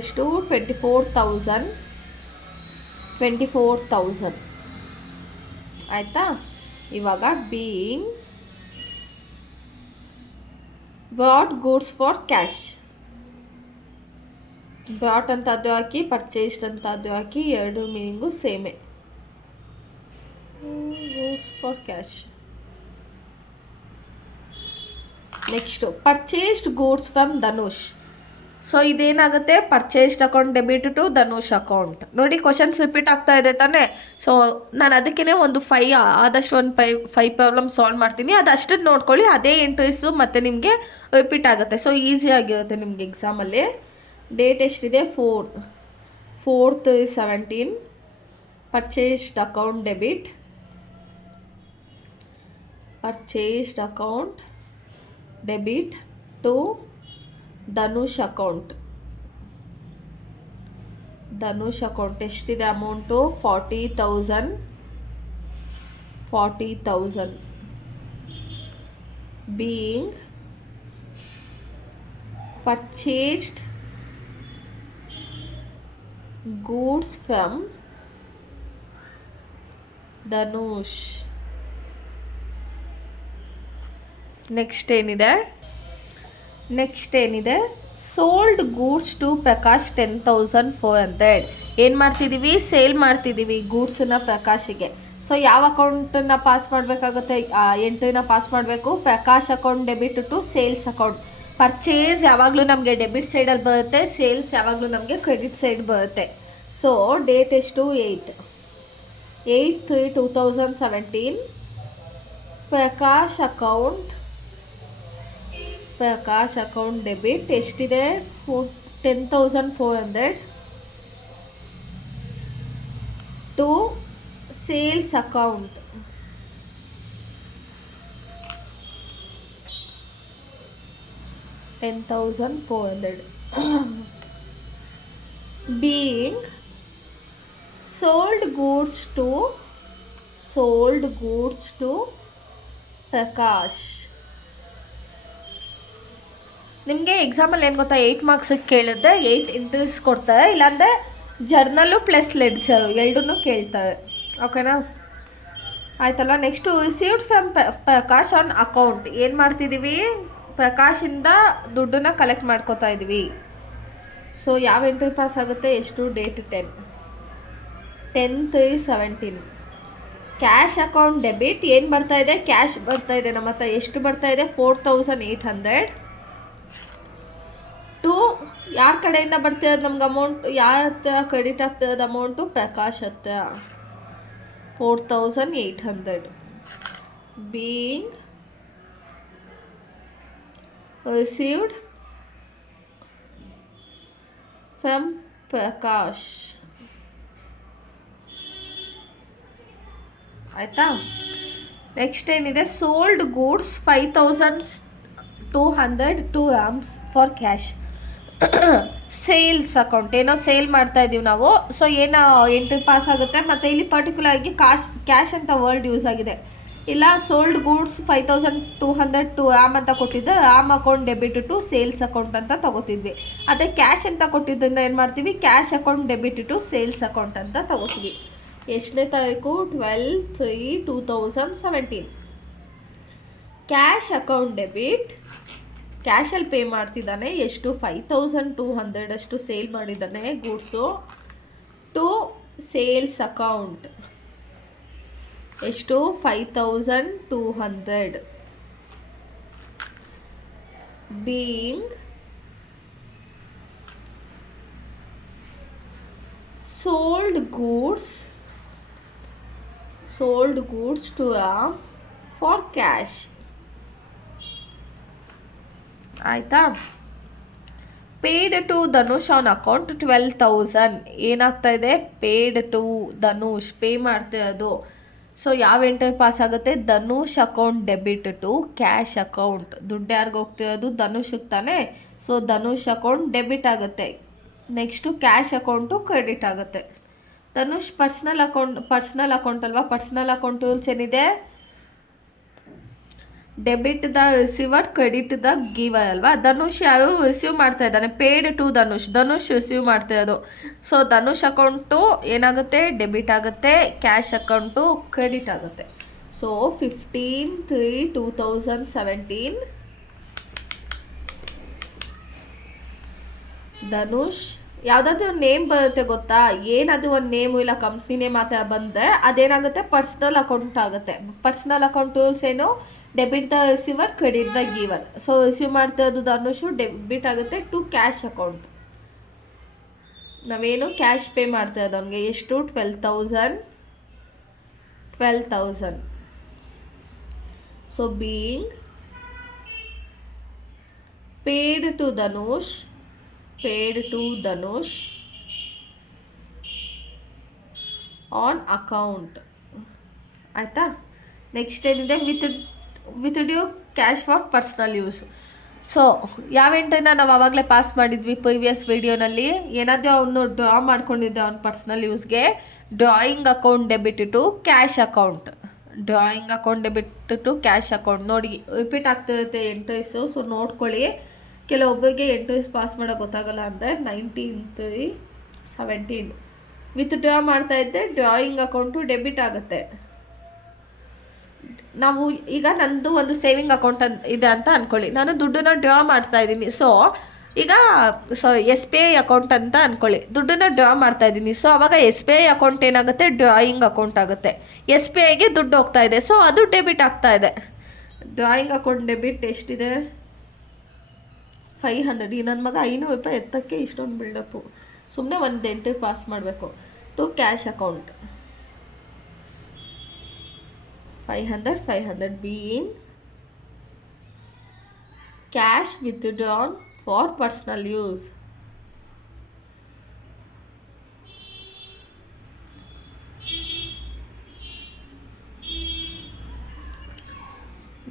ಎಷ್ಟು, 24,000. ಆಯಿತಾ. ಇವಾಗ being brought goods for cash, brought ಅಂತ ಅದು ಹಾಕಿ, ಪರ್ಚೇಸ್ಡ್ ಅಂತ ಅದು ಹಾಕಿ, ಎರಡು ಮೀನಿಂಗು ಸೇಮೇ. Goods for cash. Next purchased goods from Dhanush. So ಇದೇನಾಗುತ್ತೆ, purchased account debit to Dhanush account. ನೋಡಿ ಕ್ವಶನ್ಸ್ ರಿಪೀಟ್ ಆಗ್ತಾ ಇದೆ ತಾನೇ. ಸೊ ನಾನು ಅದಕ್ಕೇ ಒಂದು 5 ಆದಷ್ಟು ಒಂದು 5 ಪ್ರಾಬ್ಲಮ್ ಸಾಲ್ವ್ ಮಾಡ್ತೀನಿ, ಅದಷ್ಟು ನೋಡ್ಕೊಳ್ಳಿ. ಅದೇ ಎಂಟ್ರೀಸು ಮತ್ತು ನಿಮಗೆ ರಿಪೀಟ್ ಆಗುತ್ತೆ. ಸೊ ಈಸಿಯಾಗಿರುತ್ತೆ ನಿಮಗೆ ಎಕ್ಸಾಮಲ್ಲಿ. ಡೇಟ್ ಎಷ್ಟಿದೆ, 4/4/17. Purchased account debit, to Dhanush account. Dhanush account ಎಷ್ಟಿದೆ amount? 40,000 being purchased goods from Dhanush. Next ಏನಿದೆ ಸೋಲ್ಡ್ ಗೂಡ್ಸ್ ಟು ಪ್ರಕಾಶ್ 10,400. ಏನು ಮಾಡ್ತಿದ್ದೀವಿ? ಸೇಲ್ ಮಾಡ್ತಿದ್ದೀವಿ ಗೂಡ್ಸನ್ನ ಪ್ರಕಾಶಿಗೆ. ಸೊ ಯಾವ ಅಕೌಂಟನ್ನು ಪಾಸ್ ಮಾಡಬೇಕಾಗುತ್ತೆ? ಎಂಟ್ರಿನ ಪಾಸ್ ಮಾಡಬೇಕು. Prakash account debit to sales account. Purchase ಯಾವಾಗಲೂ ನಮಗೆ ಡೆಬಿಟ್ ಸೈಡಲ್ಲಿ ಬರುತ್ತೆ, ಸೇಲ್ಸ್ ಯಾವಾಗಲೂ ನಮಗೆ ಕ್ರೆಡಿಟ್ ಸೈಡ್ ಬರುತ್ತೆ. ಸೊ ಡೇಟ್ ಎಷ್ಟು? 8/3/2017. ಪ್ರಕಾಶ್ ಅಕೌಂಟ್ ಡೆಬಿಟ್ ಎಷ್ಟಿದೆ? 10,400 to sales account. $10,400 being sold goods to Prakash. ನಿಮಗೆ ಎಕ್ಸಾಂಪಲ್ ಏನು ಗೊತ್ತಾ? 8 ಮಾರ್ಕ್ಸಿಗೆ ಕೇಳಿದ್ರೆ 8 ಎಂಟ್ರೀಸ್ ಕೊಡ್ತಾರೆ, ಇಲ್ಲಾಂದರೆ ಜರ್ನಲ್ಲು ಪ್ಲಸ್ ಲೆಡ್ಸ್ ಎರಡನ್ನೂ ಕೇಳ್ತಾರೆ. ಓಕೆನಾ? ಆಯ್ತಲ್ಲ. Next received from Prakash on account. ಏನು ಮಾಡ್ತಿದ್ದೀವಿ? ಪ್ರಕಾಶಿಂದ ದುಡ್ಡನ್ನ ಕಲೆಕ್ಟ್ ಮಾಡ್ಕೋತಾ ಇದ್ದೀವಿ. ಸೊ ಯಾವ ಎಂಟ್ರಿ ಪಾಸ್ ಆಗುತ್ತೆ? ಎಷ್ಟು? ಡೇಟ್ 10/3/17. ಕ್ಯಾಶ್ ಅಕೌಂಟ್ ಡೆಬಿಟ್ ಏನು ಬರ್ತಾ ಇದೆ? ಕ್ಯಾಶ್ ಬರ್ತಾ ಇದೆ ನಮ್ಮ ಹತ್ರ. ಎಷ್ಟು ಬರ್ತಾ ಇದೆ? 4,800 ಟು ಯಾರ ಕಡೆಯಿಂದ ಬರ್ತಿರೋದು ನಮ್ಗೆ ಅಮೌಂಟ್? ಯಾರ ಹತ್ರ ಕ್ರೆಡಿಟ್ ಆಗ್ತಿರೋದು ಅಮೌಂಟು? ಪ್ರಕಾಶ್ ಹತ್ರ. 4,800 being received from ಪ್ರಕಾಶ್. ಆಯಿತಾ? ನೆಕ್ಸ್ಟ್ ಏನಿದೆ? Sold goods 5,200 2 grams for cash. Sales account. ಏನೋ ಸೇಲ್ ಮಾಡ್ತಾ ಇದ್ದೀವಿ ನಾವು. ಸೊ ಏನೋ ಎಂಟ್ರಿ ಪಾಸ್ ಆಗುತ್ತೆ. ಮತ್ತು ಇಲ್ಲಿ ಪರ್ಟಿಕ್ಯುಲರ್ ಆಗಿ ಕ್ಯಾಶ್ ಅಂತ ವರ್ಡ್ ಯೂಸ್ ಆಗಿದೆ. ಇಲ್ಲ ಸೋಲ್ಡ್ ಗೂಡ್ಸ್ 5,200 2 grams ಅಂತ ಕೊಟ್ಟಿದ್ದೆ, um account debit to sales account ಅಂತ ತಗೋತಿದ್ವಿ. ಅದೇ ಕ್ಯಾಶ್ ಅಂತ ಕೊಟ್ಟಿದ್ದರಿಂದ ಏನು ಮಾಡ್ತೀವಿ? Cash account debit to sales account ಅಂತ ತಗೋತೀವಿ. ಎಷ್ಟನೇ ತಾರೀಕು? 12/3/2017. Cash account debit. ಕ್ಯಾಶಲ್ಲಿ ಪೇ ಮಾಡ್ತಿದ್ದಾನೆ. ಎಷ್ಟು? 5,200 ಅಷ್ಟು ಸೇಲ್ ಮಾಡಿದ್ದಾನೆ ಗೂಡ್ಸು. ಟು ಸೇಲ್ಸ್ ಅಕೌಂಟ್ ಎಷ್ಟು? 5,200 being sold goods to for cash. ಆಯಿತಾ? Paid to Dhanush on account 12,000. ಏನಾಗ್ತಾ ಇದೆ? ಪೇಡ್ ಟು ಧನುಷ್, ಪೇ ಮಾಡ್ತಿರೋದು. ಸೊ ಯಾವ ಎಂಟ್ರಿ ಪಾಸ್ ಆಗುತ್ತೆ? Dhanush account debit to cash account. ದುಡ್ಡು ಯಾರಿಗೆ ಹೋಗ್ತಿರೋದು? ಧನುಷಿಗೆ ತಾನೆ. ಸೊ ಧನುಷ್ ಅಕೌಂಟ್ ಡೆಬಿಟ್ ಆಗುತ್ತೆ. ನೆಕ್ಸ್ಟು ಕ್ಯಾಶ್ ಅಕೌಂಟು ಕ್ರೆಡಿಟ್ ಆಗುತ್ತೆ. ಧನುಷ್ ಪರ್ಸ್ನಲ್ ಅಕೌಂಟ್ ಅಲ್ವಾ? ಪರ್ಸ್ನಲ್ ಅಕೌಂಟ್ ರೂಲ್ಸ್ ಏನಿದೆ? Debit the receiver, credit the giver ಅಲ್ವಾ? ಧನುಷ್ ಯಾರು ರಿಸೀವ್ ಮಾಡ್ತಾ ಇದ್ದಾನೆ? ಪೇಡ್ ಟು ಧನುಷ್ ರಿಸೀವ್ ಮಾಡ್ತಾ ಇರೋದು. ಸೊ ಧನುಷ್ ಅಕೌಂಟು ಏನಾಗುತ್ತೆ? ಡೆಬಿಟ್ ಆಗುತ್ತೆ. ಕ್ಯಾಶ್ ಅಕೌಂಟು ಕ್ರೆಡಿಟ್ ಆಗುತ್ತೆ. ಸೊ 15/3/2017 ಧನುಷ್. ಯಾವುದಾದ್ರೂ ನೇಮ್ ಬರುತ್ತೆ ಗೊತ್ತಾ? ಏನದು ಒಂದು ನೇಮು ಇಲ್ಲ ಕಂಪ್ನಿ ನೇಮ್ ಆ ಥರ ಬಂದರೆ ಅದೇನಾಗುತ್ತೆ? ಪರ್ಸ್ನಲ್ ಅಕೌಂಟ್ ಆಗುತ್ತೆ. ಪರ್ಸ್ನಲ್ ಅಕೌಂಟ್ ರೂಲ್ಸ್ ಏನು? Debit the receiver, credit the giver. So receive ಮಾಡ್ತಾ ಇರೋದು ಧನುಷು, ಡೆಬಿಟ್ ಆಗುತ್ತೆ ಟು ಕ್ಯಾಶ್ ಅಕೌಂಟ್. ನಾವೇನು ಕ್ಯಾಶ್ ಪೇ ಮಾಡ್ತಾ ಇರೋದು ಅವನಿಗೆ. ಎಷ್ಟು? 12,000. So being paid to Dhanush on account. ಆಯಿತಾ? ನೆಕ್ಸ್ಟ್ ಏನಿದೆ? Withdrew cash for personal use. So ಯಾವ ಎಂಟ್ರಿನ ನಾವು ಆವಾಗಲೇ ಪಾಸ್ ಮಾಡಿದ್ವಿ ಪ್ರೀವಿಯಸ್ ವೀಡಿಯೋನಲ್ಲಿ. ಏನಾದರೂ ಅವನು ಡ್ರಾ ಮಾಡ್ಕೊಂಡಿದ್ದೆ ಅವ್ನ ಪರ್ಸ್ನಲ್ ಯೂಸ್ಗೆ. Drawing account debit to cash account, drawing account debit to cash account. ನೋಡಿ ರಿಪೀಟ್ ಆಗ್ತಿರುತ್ತೆ ಎಂಟ್ರೀಸು, ಸೊ ನೋಡ್ಕೊಳ್ಳಿ. ಕೆಲವೊಬ್ಬರಿಗೆ ಎಂಟ್ರೀಸ್ ಪಾಸ್ ಮಾಡೋಕೆ ಗೊತ್ತಾಗಲ್ಲ ಅಂದರೆ 19th 17 ವಿತ್ ಡ್ರಾ ಮಾಡ್ತಾಯಿದ್ದೆ, ಡ್ರಾಯಿಂಗ್ ಅಕೌಂಟು ಡೆಬಿಟ್ ಆಗುತ್ತೆ. ನಾವು ಈಗ ನಂದು ಒಂದು ಸೇವಿಂಗ್ ಅಕೌಂಟ್ ಇದೆ ಅಂತ ಅಂದ್ಕೊಳ್ಳಿ, ನಾನು ದುಡ್ಡನ್ನ ಡ್ರಾ ಮಾಡ್ತಾಯಿದ್ದೀನಿ. ಈಗ ಎಸ್ ಬಿ ಐ ಅಕೌಂಟ್ ಅಂತ ಅಂದ್ಕೊಳ್ಳಿ, ದುಡ್ಡನ್ನ ಡ್ರಾ ಮಾಡ್ತಾಯಿದ್ದೀನಿ. ಸೊ ಆವಾಗ ಎಸ್ ಬಿ ಐ ಅಕೌಂಟ್ ಏನಾಗುತ್ತೆ, ಡ್ರಾಯಿಂಗ್ ಅಕೌಂಟ್ ಆಗುತ್ತೆ. ಎಸ್ ಬಿ ಐಗೆ ದುಡ್ಡು ಹೋಗ್ತಾ ಇದೆ, ಸೊ ಅದು ಡೆಬಿಟ್ ಆಗ್ತಾ ಇದೆ. ಡ್ರಾಯಿಂಗ್ ಅಕೌಂಟ್ ಡೆಬಿಟ್ ಎಷ್ಟಿದೆ, 500. ಈ ನನ್ನ ಮಗ 500 ರೂಪಾಯಿ ಎತ್ತಕ್ಕೆ ಇಷ್ಟೊಂದು ಬಿಲ್ಡಪ್ಪು. ಸುಮ್ಮನೆ ಒಂದು ಎಂಟ್ರಿ ಪಾಸ್ ಮಾಡಬೇಕು. To cash account 500 being cash withdrawn for personal use.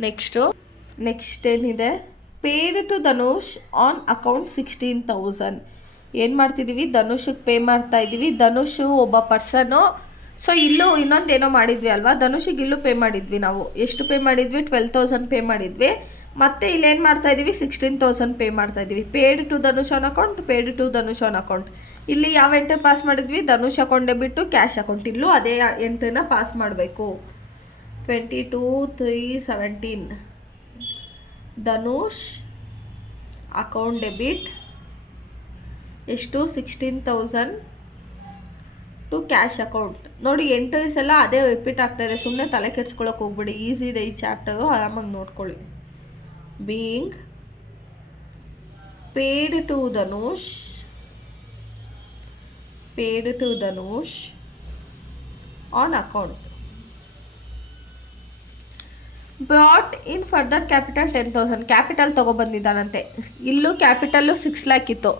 Next ಏನಿದೆ, paid to Dhanush on account 16,000. ಏನು ಮಾಡ್ತಿದ್ದೀವಿ, ಧನುಷಿಗೆ ಪೇ ಮಾಡ್ತಾ ಇದ್ದೀವಿ. ಧನುಷು ಒಬ್ಬ ಪರ್ಸನು. ಸೊ ಇಲ್ಲೂ ಇನ್ನೊಂದೇನೋ ಮಾಡಿದ್ವಿ ಅಲ್ವಾ, ಧನುಷಿಗೆ ಇಲ್ಲೂ ಪೇ ಮಾಡಿದ್ವಿ. ನಾವು ಎಷ್ಟು ಪೇ ಮಾಡಿದ್ವಿ, 12,000 ಪೇ ಮಾಡಿದ್ವಿ. ಮತ್ತು ಇಲ್ಲೇನು ಮಾಡ್ತಾಯಿದ್ದೀವಿ, 16,000 ಪೇ ಮಾಡ್ತಾಯಿದ್ದೀವಿ. Paid to Dhanush on account, paid to Dhanush on account. ಇಲ್ಲಿ ಯಾವ ಎಂಟ್ರಿ ಪಾಸ್ ಮಾಡಿದ್ವಿ, ಧನುಷ್ ಅಕೌಂಟ್ ಬಿಟ್ಟು ಕ್ಯಾಶ್ ಅಕೌಂಟ್. ಇಲ್ಲೂ ಅದೇ ಎಂಟ್ರಿನ ಪಾಸ್ ಮಾಡಬೇಕು. 22/3/17 ಧನುಷ್ ಅಕೌಂಟ್ ಡೆಬಿಟ್ ಎಷ್ಟು, 16,000 ಟು ಕ್ಯಾಶ್ ಅಕೌಂಟ್. ನೋಡಿ ಎಂಟ್ರೀಸ್ ಎಲ್ಲ ಅದೇ ರಿಪೀಟ್ ಆಗ್ತಾಯಿದೆ, ಸುಮ್ಮನೆ ತಲೆ ಕೆಡ್ಸ್ಕೊಳಕ್ಕೆ ಹೋಗ್ಬಿಡಿ. ಈಸಿ ಇದೆ ಈ ಚಾಪ್ಟರು, ಆರಾಮಾಗಿ ನೋಡ್ಕೊಳ್ಳಿ. Being paid to Dhanush on account. Brought in further capital 10,000. Capital ತೊಗೊಬಂದಿದ್ದಾನಂತೆ. ಇಲ್ಲೂ ಕ್ಯಾಪಿಟಲ್ಲು 6 lakh ಇತ್ತು,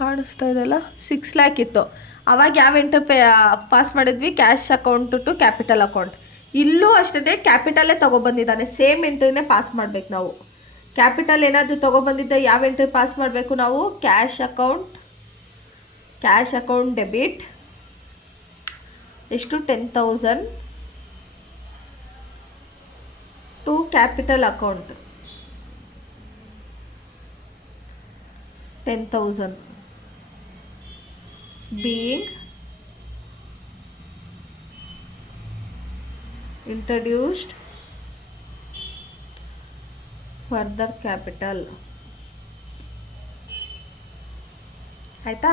ಕಾಣಿಸ್ತಾ ಇದೆಲ್ಲ, 6 lakh ಇತ್ತು. ಅವಾಗ ಯಾವ ಎಂಟ್ರಿ ಪಾಸ್ ಮಾಡಿದ್ವಿ, cash account to capital account. ಇಲ್ಲೂ ಅಷ್ಟೇ ಕ್ಯಾಪಿಟಲ್ಲೇ ತೊಗೊಬಂದಿದ್ದಾನೆ, ಸೇಮ್ ಎಂಟ್ರಿನೇ ಪಾಸ್ ಮಾಡಬೇಕು ನಾವು. ಕ್ಯಾಪಿಟಲ್ ಏನಾದರೂ ತೊಗೊಬಂದಿದ್ದೆ ಯಾವ ಎಂಟ್ರಿ ಪಾಸ್ ಮಾಡಬೇಕು ನಾವು, ಕ್ಯಾಶ್ ಅಕೌಂಟ್ ಡೆಬಿಟ್ ಎಷ್ಟು, 10,000 to capital account 10,000 being introduced further capital. ಆಯಿತಾ.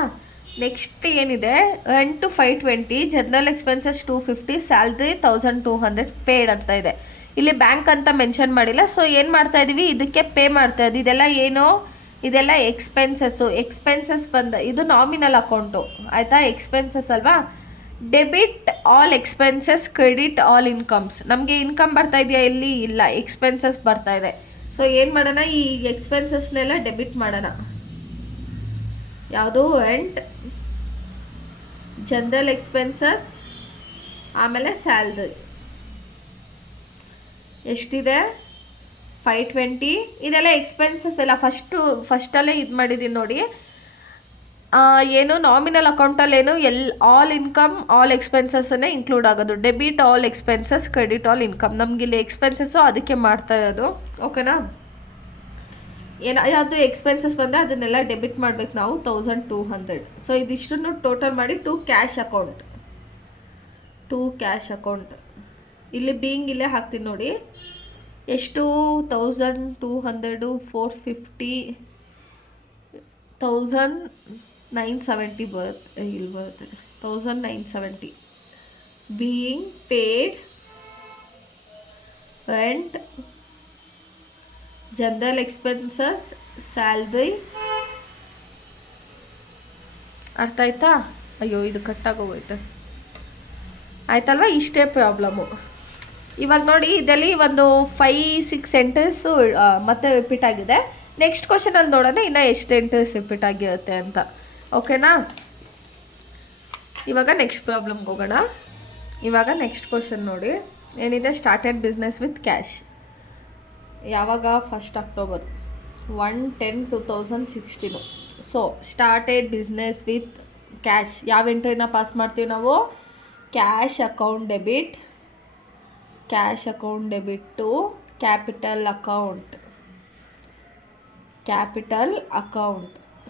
ನೆಕ್ಸ್ಟ್ ಏನಿದೆ, rent 520, general expenses 250, salary 1,200 paid ಅಂತ ಇದೆ. ಇಲ್ಲಿ ಬ್ಯಾಂಕ್ ಅಂತ ಮೆನ್ಷನ್ ಮಾಡಿಲ್ಲ. ಸೊ ಏನು ಮಾಡ್ತಾ ಇದ್ದೀವಿ, ಇದಕ್ಕೆ ಪೇ ಮಾಡ್ತಾ ಇದ್ದೀವಿ. ಇದೆಲ್ಲ ಏನು, ಇದೆಲ್ಲ ಎಕ್ಸ್ಪೆನ್ಸಸ್ ಬಂದ, ಇದು ನಾಮಿನಲ್ ಅಕೌಂಟು ಆಯಿತಾ, ಎಕ್ಸ್ಪೆನ್ಸಸ್ ಅಲ್ವಾ. Debit all expenses, credit all incomes. ನಮಗೆ ಇನ್ಕಮ್ ಬರ್ತಾ ಇದೆಯಾ, ಇಲ್ಲಿ ಇಲ್ಲ, ಎಕ್ಸ್ಪೆನ್ಸಸ್ ಬರ್ತಾ ಇದೆ. ಸೊ ಏನು ಮಾಡೋಣ, ಈ ಎಕ್ಸ್ಪೆನ್ಸಸ್ನೆಲ್ಲ ಡೆಬಿಟ್ ಮಾಡೋಣ. ಯಾವುದು, ರೆಂಟ್, ಜನರಲ್ ಎಕ್ಸ್ಪೆನ್ಸಸ್, ಆಮೇಲೆ ಸ್ಯಾಲ್ರಿ ಎಷ್ಟಿದೆ, 520. ಇದೆಲ್ಲ ಎಕ್ಸ್ಪೆನ್ಸಸ್ ಎಲ್ಲ ಫಸ್ಟಲ್ಲೇ ಇದು ಮಾಡಿದ್ದೀನಿ ನೋಡಿ. ಏನು ನಾಮಿನಲ್ ಅಕೌಂಟಲ್ಲಿ ಏನು ಆಲ್ ಇನ್ಕಮ್ ಆಲ್ ಎಕ್ಸ್ಪೆನ್ಸಸ್ಸನ್ನೇ ಇನ್ಕ್ಲೂಡ್ ಆಗೋದು. Debit all expenses, credit all income. ನಮಗಿಲ್ಲಿ ಎಕ್ಸ್ಪೆನ್ಸಸ್ಸು ಅದಕ್ಕೆ ಮಾಡ್ತಾ ಇರೋದು, ಓಕೆನಾ. ಯಾವುದು ಎಕ್ಸ್ಪೆನ್ಸಸ್ ಬಂದರೆ ಅದನ್ನೆಲ್ಲ ಡೆಬಿಟ್ ಮಾಡಬೇಕು ನಾವು, 1,200. ಸೊ ಇದಿಷ್ಟನ್ನು ಟೋಟಲ್ ಮಾಡಿ ಟು ಕ್ಯಾಶ್ ಅಕೌಂಟ್. ಇಲ್ಲಿ ಬೀಯಿಂಗ್ ಇಲ್ಲೇ ಹಾಕ್ತೀನಿ ನೋಡಿ, ಎಷ್ಟು, 1,200, 450, 1,970 ಬರುತ್ತೆ. ಇಲ್ಲಿ ಬರುತ್ತೆ 1,970. Being paid rent, general expenses, salary. ಅರ್ಥ ಆಯ್ತಾ? ಅಯ್ಯೋ ಇದು ಕಟ್ಟಾಗೋಗುತ್ತೆ, ಆಯ್ತಲ್ವ. ಇಷ್ಟೇ ಪ್ರಾಬ್ಲಮ್ಮು. ಇವಾಗ ನೋಡಿ, ಇದರಲ್ಲಿ ಒಂದು 5-6 ಸೆಂಟೆನ್ಸು ಮತ್ತೆ ರಿಪೀಟ್ ಆಗಿದೆ. ನೆಕ್ಸ್ಟ್ ಕ್ವಶನಲ್ಲಿ ನೋಡೋಣ ಇನ್ನು ಎಷ್ಟು ಸೆಂಟೆನ್ಸ್ ರಿಪೀಟ್ ಆಗಿರುತ್ತೆ ಅಂತ, ಓಕೆನಾ. ಇವಾಗ ನೆಕ್ಸ್ಟ್ ಪ್ರಾಬ್ಲಮ್ಗೆ ಹೋಗೋಣ. ಇವಾಗ ನೆಕ್ಸ್ಟ್ ಕ್ವಶನ್ ನೋಡಿ ಏನಿದೆ, ಸ್ಟಾರ್ಟೆಡ್ ಬಿಸ್ನೆಸ್ ವಿತ್ ಕ್ಯಾಶ್. ಯಾವಾಗ, 1 October. 1/10/2016. So started business with cash. ಯಾವ ಎಂಟ್ರಿನ ಪಾಸ್ ಮಾಡ್ತೀವಿ ನಾವು? Cash account debit to capital account.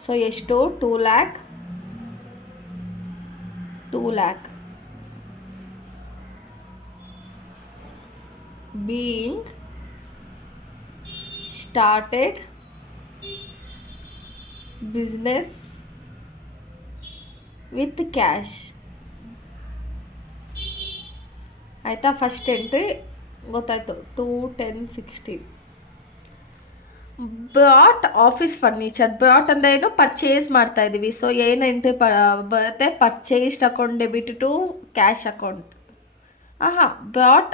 So ಎಷ್ಟು? 2 lakh. being started business with cash. ಆಯಿತಾ? ಫಸ್ಟ್ ಎಂಟ್ರಿ ಗೊತ್ತಾಯ್ತು, 2/10/16. Bot office furniture. ಬಾಟ್ ಅಂದರೆ ಏನು? ಪರ್ಚೇಸ್ ಮಾಡ್ತಾ ಇದ್ದೀವಿ. ಸೊ ಏನು ಎಂಟ್ರಿ ಬರುತ್ತೆ? Purchased account debit to cash account. Bought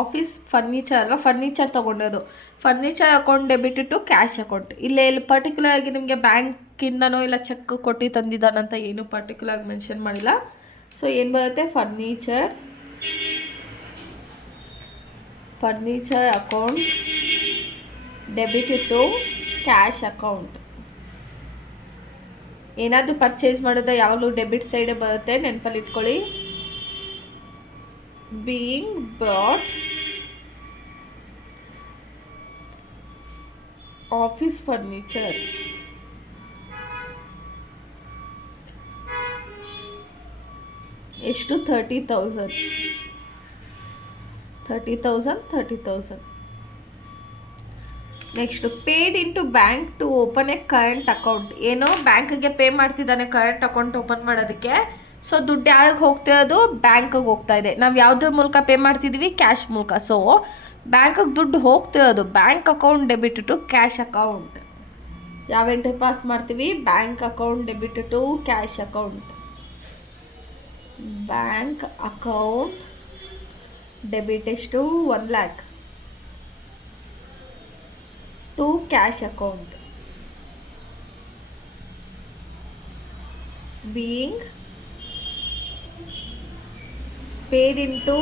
office furniture ಅಲ್ವಾ? ಫರ್ನಿಚರ್ ತೊಗೊಂಡೋದು. Furniture account debit to cash account. ಇಲ್ಲಿ ಪರ್ಟಿಕ್ಯುಲರ್ ಆಗಿ ನಿಮಗೆ ಬ್ಯಾಂಕಿಂದನೋ ಇಲ್ಲ ಚೆಕ್ ಕೊಟ್ಟು ತಂದಿದ್ದಾನಂತ ಏನು ಪರ್ಟಿಕ್ಯುಲರ್ ಆಗಿ ಮೆನ್ಷನ್ ಮಾಡಿಲ್ಲ. ಸೊ ಏನು ಬರುತ್ತೆ? Furniture account debit to cash account. ಏನಾದರೂ ಪರ್ಚೇಸ್ ಮಾಡೋದು ಯಾವಾಗಲೂ ಡೆಬಿಟ್ ಸೈಡೇ ಬರುತ್ತೆ, ನೆನಪಲ್ಲಿ ಇಟ್ಕೊಳ್ಳಿ. being bought office furniture. ಎಷ್ಟು? 30,000. Next paid into bank to open a current account. ಏನೋ ಬ್ಯಾಂಕ್ಗೆ ಪೇ ಮಾಡ್ತಿದ್ದಾನೆ ಕರೆಂಟ್ ಅಕೌಂಟ್ ಓಪನ್ ಮಾಡೋದಕ್ಕೆ. ಸೊ ದುಡ್ಡು ಯಾವಾಗ ಹೋಗ್ತಿರೋದು? ಬ್ಯಾಂಕಿಗೆ ಹೋಗ್ತಾ ಇದೆ. ನಾವು ಯಾವುದ್ರ ಮೂಲಕ ಪೇ ಮಾಡ್ತಿದ್ದೀವಿ? ಕ್ಯಾಶ್ ಮೂಲಕ. ಸೊ ಬ್ಯಾಂಕಿಗೆ ದುಡ್ಡು ಹೋಗ್ತಿರೋದು. Bank account debit to cash account. ಯಾವ ಎಂಟ್ರಿ ಪಾಸ್ ಮಾಡ್ತೀವಿ? Bank account debit to cash account. Bank account debit ಎಷ್ಟು? 1 lakh to cash account. Being paid into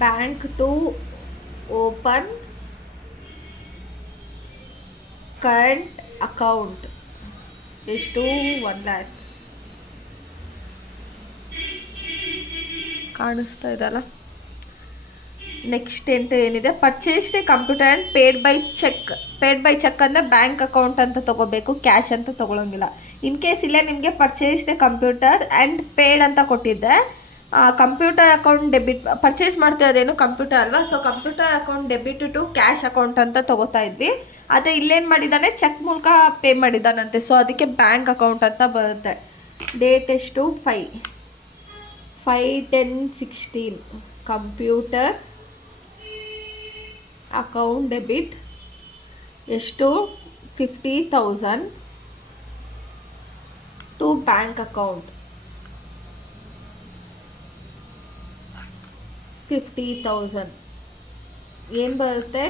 bank to open current account. ಎಷ್ಟು? 1 lakh. ಕಾಣಿಸ್ತಾ ಇದಲ್ಲ? ನೆಕ್ಸ್ಟ್ ಎಂಟ್ರಿ ಏನಿದೆ? Purchased computer and paid by cheque ಅಂದರೆ ಬ್ಯಾಂಕ್ ಅಕೌಂಟ್ ಅಂತ ತೊಗೋಬೇಕು, ಕ್ಯಾಶ್ ಅಂತ ತೊಗೊಳಂಗಿಲ್ಲ. ಇನ್ ಕೇಸ್ ಇಲ್ಲೇ ನಿಮಗೆ ಪರ್ಚೇಸ್ಡ್ ಕಂಪ್ಯೂಟರ್ ಆ್ಯಂಡ್ ಪೇಡ್ ಅಂತ ಕೊಟ್ಟಿದ್ದೆ. ಕಂಪ್ಯೂಟರ್ ಅಕೌಂಟ್ ಡೆಬಿಟ್ ಪರ್ಚೇಸ್ ಮಾಡ್ತಿರೋದೇನು? ಕಂಪ್ಯೂಟರ್ ಅಲ್ವಾ? So computer account debit to cash account ಅಂತ ತೊಗೋತಾ ಇದ್ವಿ. ಆದರೆ ಇಲ್ಲೇನು ಮಾಡಿದ್ದಾನೆ? ಚೆಕ್ ಮೂಲಕ ಪೇ ಮಾಡಿದ್ದಾನಂತೆ. ಸೊ ಅದಕ್ಕೆ ಬ್ಯಾಂಕ್ ಅಕೌಂಟ್ ಅಂತ ಬರುತ್ತೆ. ಡೇಟ್ ಎಷ್ಟು? 5/10/16. ಕಂಪ್ಯೂಟರ್ ಅಕೌಂಟ್ ಡೆಬಿಟ್ ಎಷ್ಟು? 50,000 ಟು ಬ್ಯಾಂಕ್ ಅಕೌಂಟ್. 50,000 ಏನು ಬರುತ್ತೆ?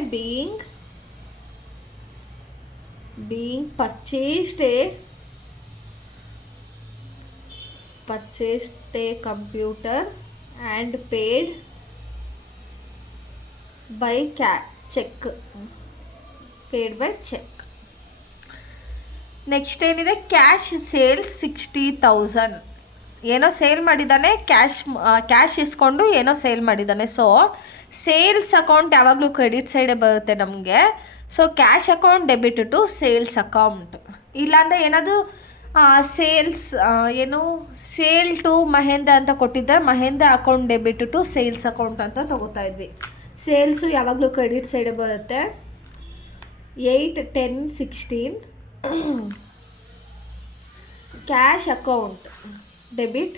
being purchased a computer and paid by check. Next ಏನಿದೆ? Cash sales 60,000. ಏನೋ ಸೇಲ್ ಮಾಡಿದ್ದಾನೆ, ಕ್ಯಾಶ್ ಇಸ್ಕೊಂಡು ಏನೋ ಸೇಲ್ ಮಾಡಿದ್ದಾನೆ. ಸೊ ಸೇಲ್ಸ್ ಅಕೌಂಟ್ ಯಾವಾಗಲೂ ಕ್ರೆಡಿಟ್ ಸೈಡೇ ಬರುತ್ತೆ ನಮಗೆ. So cash account debit to sales account. ಇಲ್ಲಾಂದರೆ ಏನಾದರೂ ಸೇಲ್ಸ್ ಸೇಲ್ ಟು ಮಹೇಂದ್ರ ಅಂತ ಕೊಟ್ಟಿದ್ದೆ, Mahendra account debit to sales account ಅಂತ ತೊಗೋತಾ ಇದ್ವಿ. ಸೇಲ್ಸು ಯಾವಾಗಲೂ ಕ್ರೆಡಿಟ್ ಸೈಡೇ ಬರುತ್ತೆ. 8/10/16. Cash account debit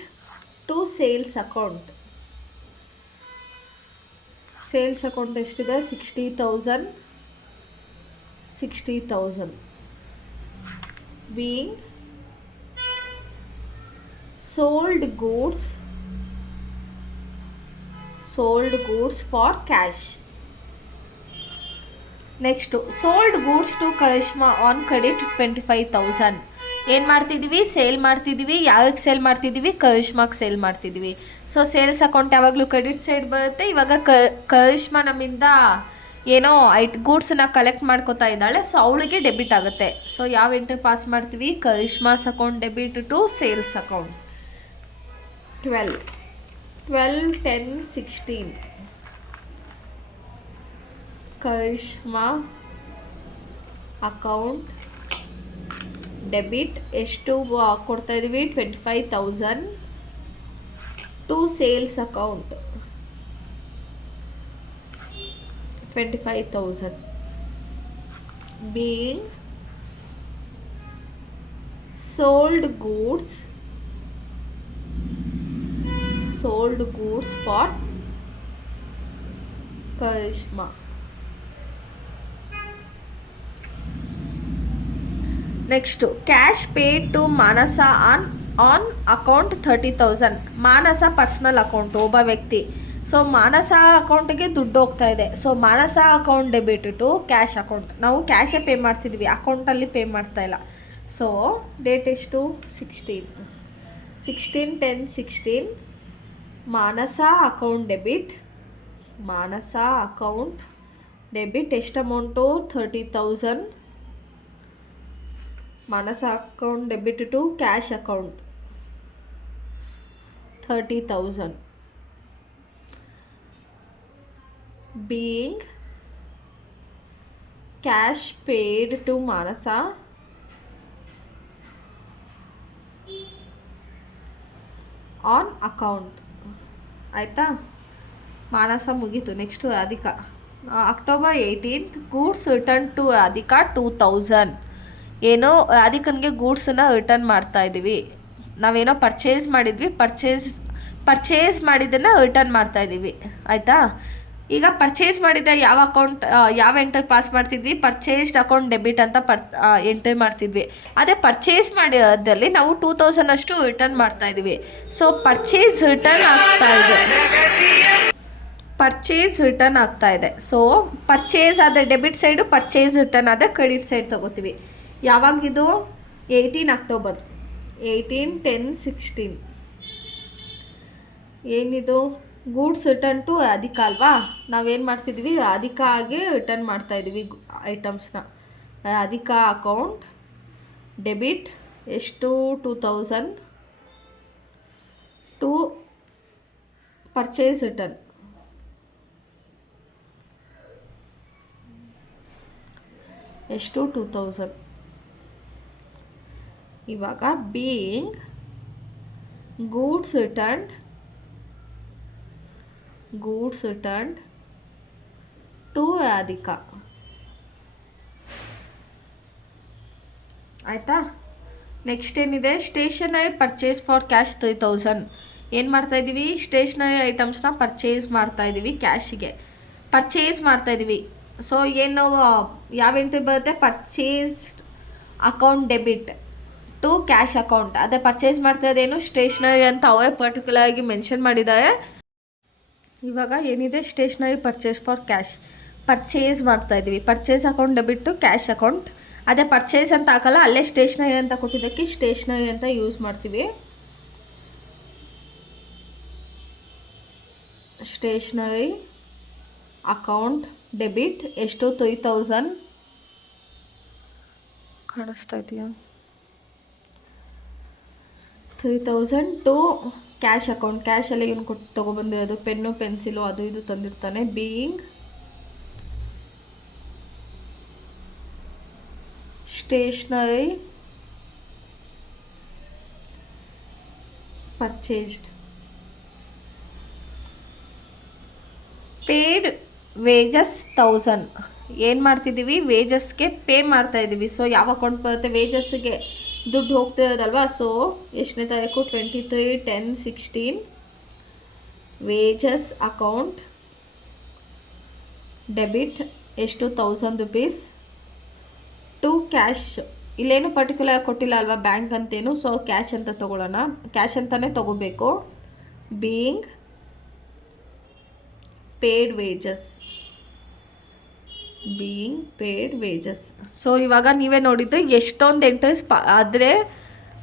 to sales account. Sales account ಎಷ್ಟಿದೆ? 60,000. being sold goods for cash. Next sold goods to Karishma on credit 25,000. ಏನು ಮಾಡ್ತಿದ್ದೀವಿ? ಸೇಲ್ ಮಾಡ್ತಿದ್ದೀವಿ. ಯಾವಾಗ ಸೇಲ್ ಮಾಡ್ತಿದ್ದೀವಿ? ಕರಿಷ್ಮಾಗೆ ಸೇಲ್ ಮಾಡ್ತಿದ್ದೀವಿ. ಸೊ ಸೇಲ್ಸ್ ಅಕೌಂಟ್ ಯಾವಾಗಲೂ ಕ್ರೆಡಿಟ್ ಸೈಡ್ ಬರುತ್ತೆ. ಇವಾಗ ಕರಿಷ್ಮಾ ನಮ್ಮಿಂದ ಏನೋ ಗೂಡ್ಸನ್ನ ಕಲೆಕ್ಟ್ ಮಾಡ್ಕೋತಾ ಇದ್ದಾಳೆ, ಸೊ ಅವಳಿಗೆ ಡೆಬಿಟ್ ಆಗುತ್ತೆ. ಸೊ ಯಾವ ಎಂಟ್ರಿ ಪಾಸ್ ಮಾಡ್ತೀವಿ? Karishma's account debit to sales account. 12/10/16 Karishma account debit ಎಷ್ಟು ಕೊಡ್ತಾ ಇದ್ದೀವಿ? 25,000 to sales account 25,000 being sold goods for Karishma. Next, cash paid to Manasa on account 30,000. Manasa personal account, ಒಬ್ಬ ವ್ಯಕ್ತಿ. ಸೊ ಮಾನಸ ಅಕೌಂಟಿಗೆ ದುಡ್ಡು ಹೋಗ್ತಾ ಇದೆ. So Manasa account debit to cash account. ನಾವು ಕ್ಯಾಶೇ ಪೇ ಮಾಡ್ತಿದ್ವಿ, ಅಕೌಂಟಲ್ಲಿ ಪೇ ಮಾಡ್ತಾ ಇಲ್ಲ. ಸೊ ಡೇಟ್ ಎಷ್ಟು? 16/10/16 ಮಾನಸ ಅಕೌಂಟ್ ಡೆಬಿಟ್ ಎಷ್ಟು amount? 30,000. Manasa account debit to cash account 30,000 being cash paid to Manasa on account. ಆಯಿತಾ? ಮಾನಸ ಮುಗೀತು. Next Radhika. October 18th goods return to Radhika 2,000. ಏನೋ ರಾಧಿಕನ್ಗೆ ಗೂಡ್ಸನ್ನು ರಿಟರ್ನ್ ಮಾಡ್ತಾ ಇದ್ದೀವಿ. ನಾವೇನೋ ಪರ್ಚೇಸ್ ಮಾಡಿದ್ವಿ, ಪರ್ಚೇಸ್ ಮಾಡಿದ್ದನ್ನು ರಿಟರ್ನ್ ಮಾಡ್ತಾ ಇದ್ದೀವಿ. ಆಯಿತಾ? ಈಗ ಪರ್ಚೇಸ್ ಮಾಡಿದ್ದ ಯಾವ ಅಕೌಂಟ್, ಯಾವ ಎಂಟ್ರಿ ಪಾಸ್ ಮಾಡ್ತಿದ್ವಿ? ಪರ್ಚೇಸ್ಡ್ ಅಕೌಂಟ್ ಡೆಬಿಟ್ ಅಂತ ಎಂಟ್ರಿ ಮಾಡ್ತಿದ್ವಿ. ಅದೇ ಪರ್ಚೇಸ್ ಮಾಡಿದಲ್ಲಿ ನಾವು 2,000 ಅಷ್ಟು ರಿಟರ್ನ್ ಮಾಡ್ತಾ ಇದ್ದೀವಿ. ಸೊ ಪರ್ಚೇಸ್ ರಿಟರ್ನ್ ಆಗ್ತಾ ಇದೆ. ಸೊ ಪರ್ಚೇಸ್ ಆದರೆ ಡೆಬಿಟ್ ಸೈಡು, ಪರ್ಚೇಸ್ ರಿಟರ್ನ್ ಆದರೆ ಕ್ರೆಡಿಟ್ ಸೈಡ್ ತೊಗೋತೀವಿ. ಯಾವಾಗಿದು? 18 ಅಕ್ಟೋಬರ್ 18/10/16. ಏನಿದು? ಗೂಡ್ಸ್ ರಿಟರ್ನ್ ಟು ರಾಧಿಕಾ ಅಲ್ವಾ? ನಾವೇನು ಮಾಡ್ತಿದ್ವಿ? ರಾಧಿಕಾಗೆ ರಿಟರ್ನ್ ಮಾಡ್ತಾಯಿದ್ವಿ ಐಟಮ್ಸ್ನ. ರಾಧಿಕಾ ಅಕೌಂಟ್ ಡೆಬಿಟ್ ಎಷ್ಟು? 2,000 ಟು ಪರ್ಚೇಸ್ ರಿಟರ್ನ್. ಎಷ್ಟು? 2,000. ಇವಾಗ being goods returned to Radhika. ಆಯಿತಾ? ನೆಕ್ಸ್ಟ್ ಏನಿದೆ? Stationery purchase for cash 3,000. ಏನು ಮಾಡ್ತಾಯಿದ್ದೀವಿ? ಸ್ಟೇಷನರಿ ಐಟಮ್ಸ್ನ ಪರ್ಚೇಸ್ ಮಾಡ್ತಾಯಿದ್ದೀವಿ, ಕ್ಯಾಶಿಗೆ ಪರ್ಚೇಸ್ ಮಾಡ್ತಾಯಿದ್ದೀವಿ. ಸೊ ಏನು ಯಾವ ಎಂಟ್ರಿ ಬರುತ್ತೆ? Purchased account debit to cash account. ಅದೇ ಪರ್ಚೇಸ್ ಮಾಡ್ತಾ ಇದ್ದೇನು? ಸ್ಟೇಷನರಿ ಅಂತ ಅವೇ ಪರ್ಟಿಕ್ಯುಲರ್ ಆಗಿ ಮೆನ್ಷನ್ ಮಾಡಿದ್ದಾರೆ. ಇವಾಗ ಏನಿದೆ? Stationery purchase for cash purchase ಮಾಡ್ತಾಯಿದ್ವಿ. Purchase account debit to cash account. ಅದೇ ಪರ್ಚೇಸ್ ಅಂತ ಹಾಕಲ್ಲ, ಅಲ್ಲೇ ಸ್ಟೇಷನರಿ ಅಂತ ಕೊಟ್ಟಿದ್ದಕ್ಕೆ ಸ್ಟೇಷನರಿ ಅಂತ ಯೂಸ್ ಮಾಡ್ತೀವಿ. ಸ್ಟೇಷನರಿ ಅಕೌಂಟ್ ಡೆಬಿಟ್ ಎಷ್ಟು? 3,000 ಕಾಣಿಸ್ತಾ ಇದೆಯಾ? 3,000 ಟು ಕ್ಯಾಶ್ ಅಕೌಂಟ್. ಕ್ಯಾಶಲ್ಲಿ ಏನು ಕೊಟ್ಟು ತೊಗೊಬಂದಿರೋದು? ಪೆನ್ನು, ಪೆನ್ಸಿಲು, ಅದು ಇದು ತಂದಿರ್ತಾನೆ. Being stationery purchased. Paid wages 1,000. ಏನು ಮಾಡ್ತಿದ್ದೀವಿ? ವೇಜಸ್ಗೆ ಪೇ ಮಾಡ್ತಾಯಿದ್ದೀವಿ. ಸೊ ಯಾವ ಅಕೌಂಟ್ ಬರುತ್ತೆ? ವೇಜಸ್ಗೆ ದುಡ್ಡು ಹೋಗ್ತಿರೋದಲ್ವಾ? ಸೊ ಎಷ್ಟನೇ ತಾರೀಕು? 23/10/16 ವೇಜಸ್ ಅಕೌಂಟ್ ಡೆಬಿಟ್ ಎಷ್ಟು? 1,000 rupees ಟು ಕ್ಯಾಶ್. ಇಲ್ಲೇನು ಪರ್ಟಿಕ್ಯುಲರ್ ಕೊಟ್ಟಿಲ್ಲ ಅಲ್ವಾ ಬ್ಯಾಂಕ್ ಅಂತೇನು. ಸೊ ಕ್ಯಾಶ್ ಅಂತ ತೊಗೊಳ್ಳೋಣ, ಕ್ಯಾಶ್ ಅಂತಲೇ ತೊಗೋಬೇಕು. Being paid wages. ಸೊ ಇವಾಗ ನೀವೇ ನೋಡಿದ್ದು ಎಷ್ಟೊಂದು ಎಂಟ್ರೀಸ್ ಆದರೆ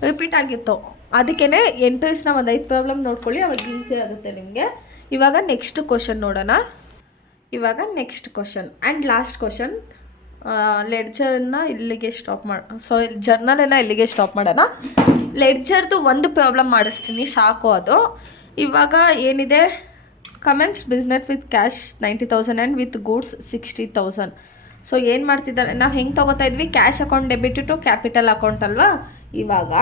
ರಿಪೀಟ್ ಆಗಿತ್ತು. ಅದಕ್ಕೇ ಎಂಟ್ರೀಸ್ನ ಒಂದು 5 ಪ್ರಾಬ್ಲಮ್ ನೋಡ್ಕೊಳ್ಳಿ, ಅವಾಗ ಈಸಿ ಆಗುತ್ತೆ ನಿಮಗೆ. ಇವಾಗ ನೆಕ್ಸ್ಟ್ ಕ್ವಶನ್ ನೋಡೋಣ. ಇವಾಗ next question and last question. ಲೆಡ್ಜರನ್ನ ಇಲ್ಲಿಗೆ ಸ್ಟಾಪ್ ಜರ್ನಲನ್ನು ಇಲ್ಲಿಗೆ ಸ್ಟಾಪ್ ಮಾಡೋಣ. ಲೆಡ್ಜರ್ದು ಒಂದು ಪ್ರಾಬ್ಲಮ್ ಮಾಡಿಸ್ತೀನಿ ಸಾಕು. ಅದು ಇವಾಗ ಏನಿದೆ, commence business with cash 90,000 and with goods 60,000. So ಏನು ಮಾಡ್ತಿದ್ದಾರೆ, ನಾವು ಹೆಂಗೆ ತೊಗೋತಾ ಇದ್ವಿ, cash account debit to capital account ಅಲ್ವಾ. ಇವಾಗ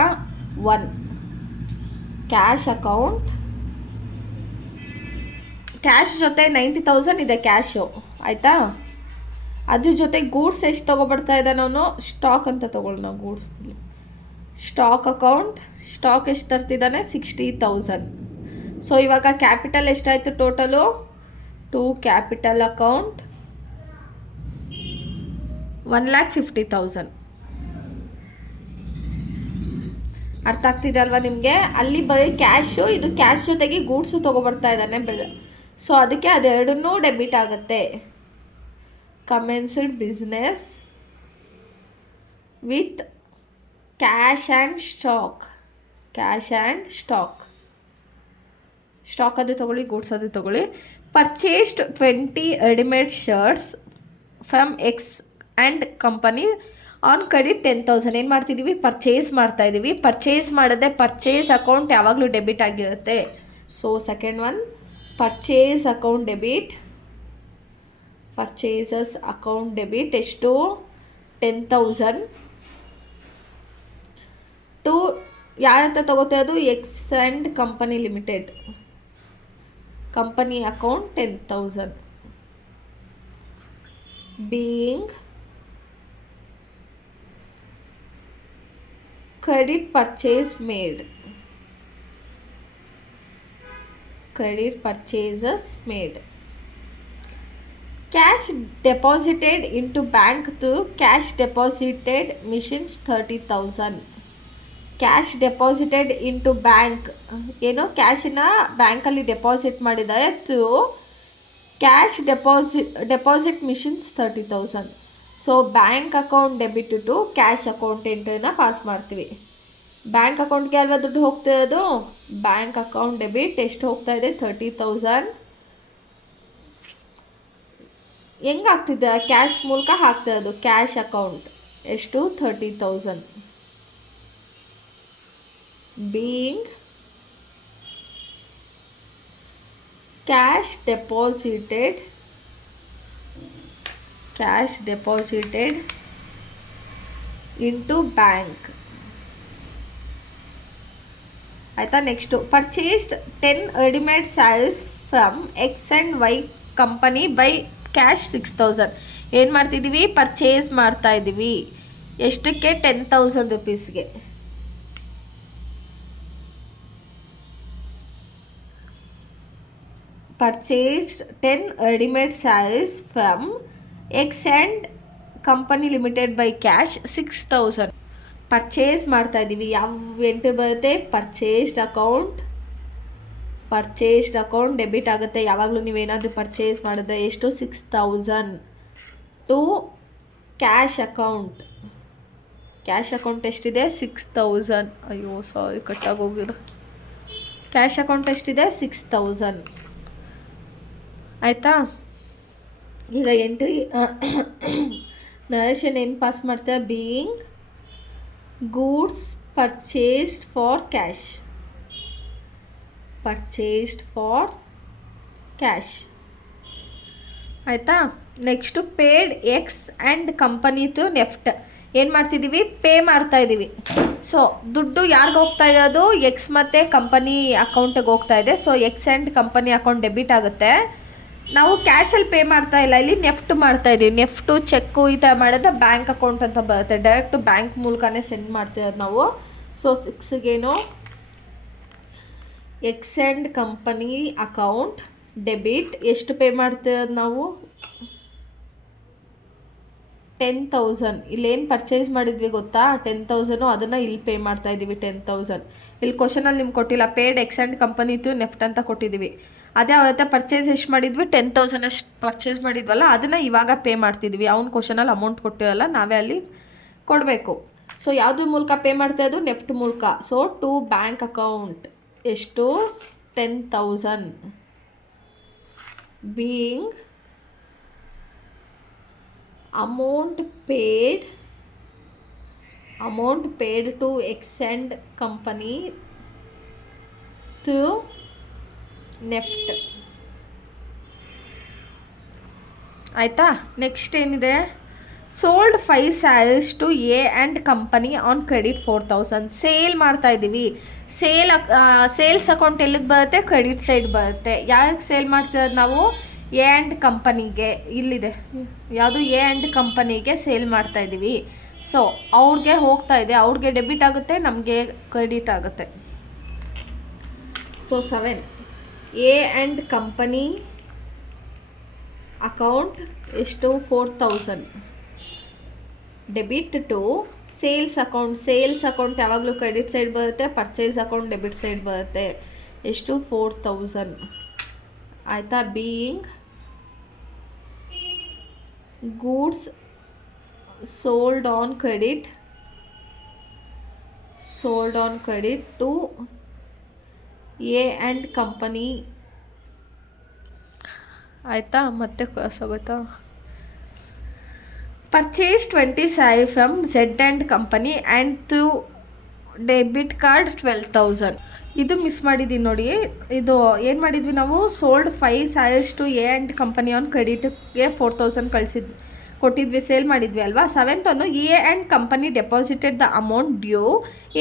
ಕ್ಯಾಶ್ ಅಕೌಂಟ್, ಕ್ಯಾಶ್ ಜೊತೆ 90,000 ಇದೆ ಕ್ಯಾಶು, ಆಯಿತಾ. ಅದ್ರ ಜೊತೆ ಗೂಡ್ಸ್ ಎಷ್ಟು ತೊಗೊಬರ್ತಾ ಇದ್ದಾನೆ ಅವನು, ಸ್ಟಾಕ್ ಅಂತ ತೊಗೊಳ್ಳೋಣ. ನಾವು ಗೂಡ್ಸ್ ಸ್ಟಾಕ್ ಅಕೌಂಟ್, ಸ್ಟಾಕ್ ಎಷ್ಟು ತರ್ತಿದ್ದಾನೆ, 60,000. ಸೊ ಇವಾಗ ಕ್ಯಾಪಿಟಲ್ ಎಷ್ಟಾಯಿತು ಟೋಟಲು, ಟು ಕ್ಯಾಪಿಟಲ್ ಅಕೌಂಟ್ 1,50,000. ಅರ್ಥ ಆಗ್ತಿದೆ ಅಲ್ವಾ ನಿಮಗೆ. ಅಲ್ಲಿ ಬರೀ ಕ್ಯಾಶು, ಇದು ಕ್ಯಾಶ್ ಜೊತೆಗೆ ಗೂಡ್ಸು ತೊಗೊಬರ್ತಾ ಇದ್ದಾನೆ. ಸೊ ಅದಕ್ಕೆ ಅದೆರಡನ್ನೂ ಡೆಬಿಟ್ ಆಗುತ್ತೆ. Commenced business with cash and stock, cash and stock ಅದು ತೊಗೊಳ್ಳಿ, ಗೂಡ್ಸ್ ಅದು ತೊಗೊಳ್ಳಿ. Purchased 20 readymade shirts from X and company on credit 10,000. ಏನು ಮಾಡ್ತಿದ್ದೀವಿ, ಪರ್ಚೇಸ್ ಮಾಡ್ತಾಯಿದ್ದೀವಿ. ಪರ್ಚೇಸ್ ಮಾಡಿದ್ರೆ ಪರ್ಚೇಸ್ ಅಕೌಂಟ್ ಯಾವಾಗಲೂ ಡೆಬಿಟ್ ಆಗಿರುತ್ತೆ. So second one, purchase account debit, purchases account debit ಎಷ್ಟು, 10,000 ಟು ಯಾರ ಹತ್ರ ತಗೋತಾ ಅದು, X and company limited, company account 10,000 being credit purchase made, credit purchases made. Cash deposited into bank through cash deposited machines 30,000. Cash deposited into bank, ಏನೋ ಕ್ಯಾಶನ್ನ ಬ್ಯಾಂಕಲ್ಲಿ ಡೆಪಾಸಿಟ್ ಮಾಡಿದ್ದಾರೆ through cash deposit machines 30,000. So bank account debit to cash account ಎಂಟ್ರಿನ ಪಾಸ್ ಮಾಡ್ತೀವಿ. ಬ್ಯಾಂಕ್ ಅಕೌಂಟ್ಗೆ ಅಲ್ವಾ ದುಡ್ಡು ಹೋಗ್ತಾ ಇರೋದು, ಬ್ಯಾಂಕ್ ಅಕೌಂಟ್ ಡೆಬಿಟ್ ಎಷ್ಟು ಹೋಗ್ತಾ ಇದೆ, 30,000. ಹೆಂಗೆ ಆಗ್ತಿದೆ, ಕ್ಯಾಶ್ ಮೂಲಕ ಹಾಕ್ತಾ ಇರೋದು. ಕ್ಯಾಶ್ ಅಕೌಂಟ್ ಎಷ್ಟು, 30,000 being cash deposited into bank. ಆಯಿತಾ. Next purchased 10 readymade saris from X and Y company by cash 6,000. ಏನು ಮಾಡ್ತಿದ್ದೀವಿ, ಪರ್ಚೇಸ್ ಮಾಡ್ತಾ ಇದ್ದೀವಿ. ಎಷ್ಟಕ್ಕೆ, 10,000 ರುಪೀಸ್ಗೆ. Purchased 10 readymade saris from X and company limited by cash 6,000. Purchase ಮಾಡ್ತಾ ಇದ್ದೀವಿ. ಯಾವ ಎಂಟ್ರಿ ಬರುತ್ತೆ, ಪರ್ಚೇಸ್ಡ್ ಅಕೌಂಟ್ ಡೆಬಿಟ್ ಆಗುತ್ತೆ ಯಾವಾಗಲೂ ನೀವೇನಾದರೂ ಪರ್ಚೇಸ್ ಮಾಡಿದ್ರೆ. ಎಷ್ಟು, 6,000 to cash account. Cash account ಎಷ್ಟಿದೆ, 6,000. ಅಯ್ಯೋ ಸಾರಿ, ಕಟ್ಟಾಗಿ ಹೋಗಿದ್ದು. ಕ್ಯಾಶ್ ಅಕೌಂಟ್ ಎಷ್ಟಿದೆ, 6,000. ಆಯಿತಾ. ಈಗ ಎಂಟ್ರಿ ನರೇಶನ್ ಏನು ಪಾಸ್ ಮಾಡ್ತಾರೆ, being goods purchased for cash. ಆಯಿತಾ. Next paid X and company to NEFT. ಏನು ಮಾಡ್ತಿದ್ದೀವಿ, ಪೇ ಮಾಡ್ತಾ ಇದ್ದೀವಿ. ಸೊ ದುಡ್ಡು ಯಾರಿಗೆ ಹೋಗ್ತಾ ಇರೋದು, ಎಕ್ಸ್ ಮತ್ತು ಕಂಪನಿ ಅಕೌಂಟಿಗೆ ಹೋಗ್ತಾ ಇದೆ. So X and company account debit ಆಗುತ್ತೆ. ನಾವು ಕ್ಯಾಶಲ್ಲಿ ಪೇ ಮಾಡ್ತಾ ಇಲ್ಲ, ಇಲ್ಲಿ ನೆಫ್ಟ್ ಮಾಡ್ತಾ ಇದ್ದೀವಿ. ನೆಫ್ಟು, ಚೆಕ್ಕು ಈ ಥರ ಮಾಡಿದ್ರೆ ಬ್ಯಾಂಕ್ ಅಕೌಂಟ್ ಅಂತ ಬರುತ್ತೆ. ಡೈರೆಕ್ಟು ಬ್ಯಾಂಕ್ ಮೂಲಕನೇ ಸೆಂಡ್ ಮಾಡ್ತಿರೋದು ನಾವು. ಸೊ 6ಗೇನು, X and company account debit. ಎಷ್ಟು ಪೇ ಮಾಡ್ತಿರೋದು ನಾವು, 10,000. ಇಲ್ಲೇನು ಪರ್ಚೇಸ್ ಮಾಡಿದ್ವಿ ಗೊತ್ತಾ, 10,000. ಅದನ್ನು ಇಲ್ಲಿ ಪೇ ಮಾಡ್ತಾ ಇದ್ದೀವಿ, 10,000. ಇಲ್ಲಿ ಕ್ವಶನಲ್ಲಿ ನಿಮ್ಗೆ ಕೊಟ್ಟಿಲ್ಲ, paid X and company to NEFT ಅಂತ ಕೊಟ್ಟಿದ್ದೀವಿ. ಅದೇ ಅವತ್ತ ಪರ್ಚೇಸ್ ಎಷ್ಟು ಮಾಡಿದ್ವಿ, 10,000 ಅಷ್ಟು ಪರ್ಚೇಸ್ ಮಾಡಿದ್ವಲ್ಲ, ಅದನ್ನು ಇವಾಗ ಪೇ ಮಾಡ್ತಿದ್ವಿ. ಅವ್ನು ಕ್ವಶನಲ್ಲಿ ಅಮೌಂಟ್ ಕೊಟ್ಟಿರಲ್ಲ, ನಾವೇ ಅಲ್ಲಿ ಕೊಡಬೇಕು. ಸೊ ಯಾವುದ್ರ ಮೂಲಕ ಪೇ ಮಾಡ್ತಾ ಇದ್ದು, ನೆಫ್ಟ್ ಮೂಲಕ. ಸೊ ಟು ಬ್ಯಾಂಕ್ ಅಕೌಂಟ್ ಎಷ್ಟು, 10,000 being amount paid to X and company to NEFT. ಆಯಿತಾ. ನೆಕ್ಸ್ಟ್ ಏನಿದೆ, sold 5 saris to A and company on credit 4000. Sale ಮಾಡ್ತಾ ಇದ್ದೀವಿ. ಸೇಲ್ಸ್ ಅಕೌಂಟ್ ಎಲ್ಲಿಗೆ ಬರುತ್ತೆ? ಕ್ರೆಡಿಟ್ ಸೈಡ್ ಬರುತ್ತೆ. ಯಾಕೆ ಸೇಲ್ ಮಾಡ್ತಿರೋದು ನಾವು? ಎ ಆ್ಯಂಡ್ ಕಂಪನಿಗೆ. ಇಲ್ಲಿದೆ ಯಾವುದು? ಎ ಆ್ಯಂಡ್ ಕಂಪನಿಗೆ ಸೇಲ್ ಮಾಡ್ತಾ ಇದ್ದೀವಿ. ಸೊ ಅವ್ರಿಗೆ ಹೋಗ್ತಾ ಇದೆ, ಅವ್ರಿಗೆ ಡೆಬಿಟ್ ಆಗುತ್ತೆ, ನಮಗೆ ಕ್ರೆಡಿಟ್ ಆಗುತ್ತೆ. So 7 A and company account ಎಷ್ಟು? 4000 debit to sales account. Sales account ಯಾವಾಗಲೂ ಕ್ರೆಡಿಟ್ ಸೈಡ್ ಬರುತ್ತೆ, ಪರ್ಚೇಸ್ ಅಕೌಂಟ್ ಡೆಬಿಟ್ ಸೈಡ್ ಬರುತ್ತೆ. ಎಷ್ಟು? 4000. ಆಯಿತಾ. Being goods sold on credit to A and company. ಆಯಿತಾ. ಮತ್ತೆ ಗೊತ್ತಾ? Purchase 20 sari from Z and company and to debit card 12,000. ಇದು ಮಿಸ್ ಮಾಡಿದ್ದೀವಿ ನೋಡಿ. ಇದು ಏನು ಮಾಡಿದ್ವಿ ನಾವು? Sold 5 saris to A and company on ಕ್ರೆಡಿಟ್ಗೆ 4000 ಕೊಟ್ಟಿದ್ವಿ, ಸೇಲ್ ಮಾಡಿದ್ವಿ ಅಲ್ವಾ. 7th A and company deposited the amount due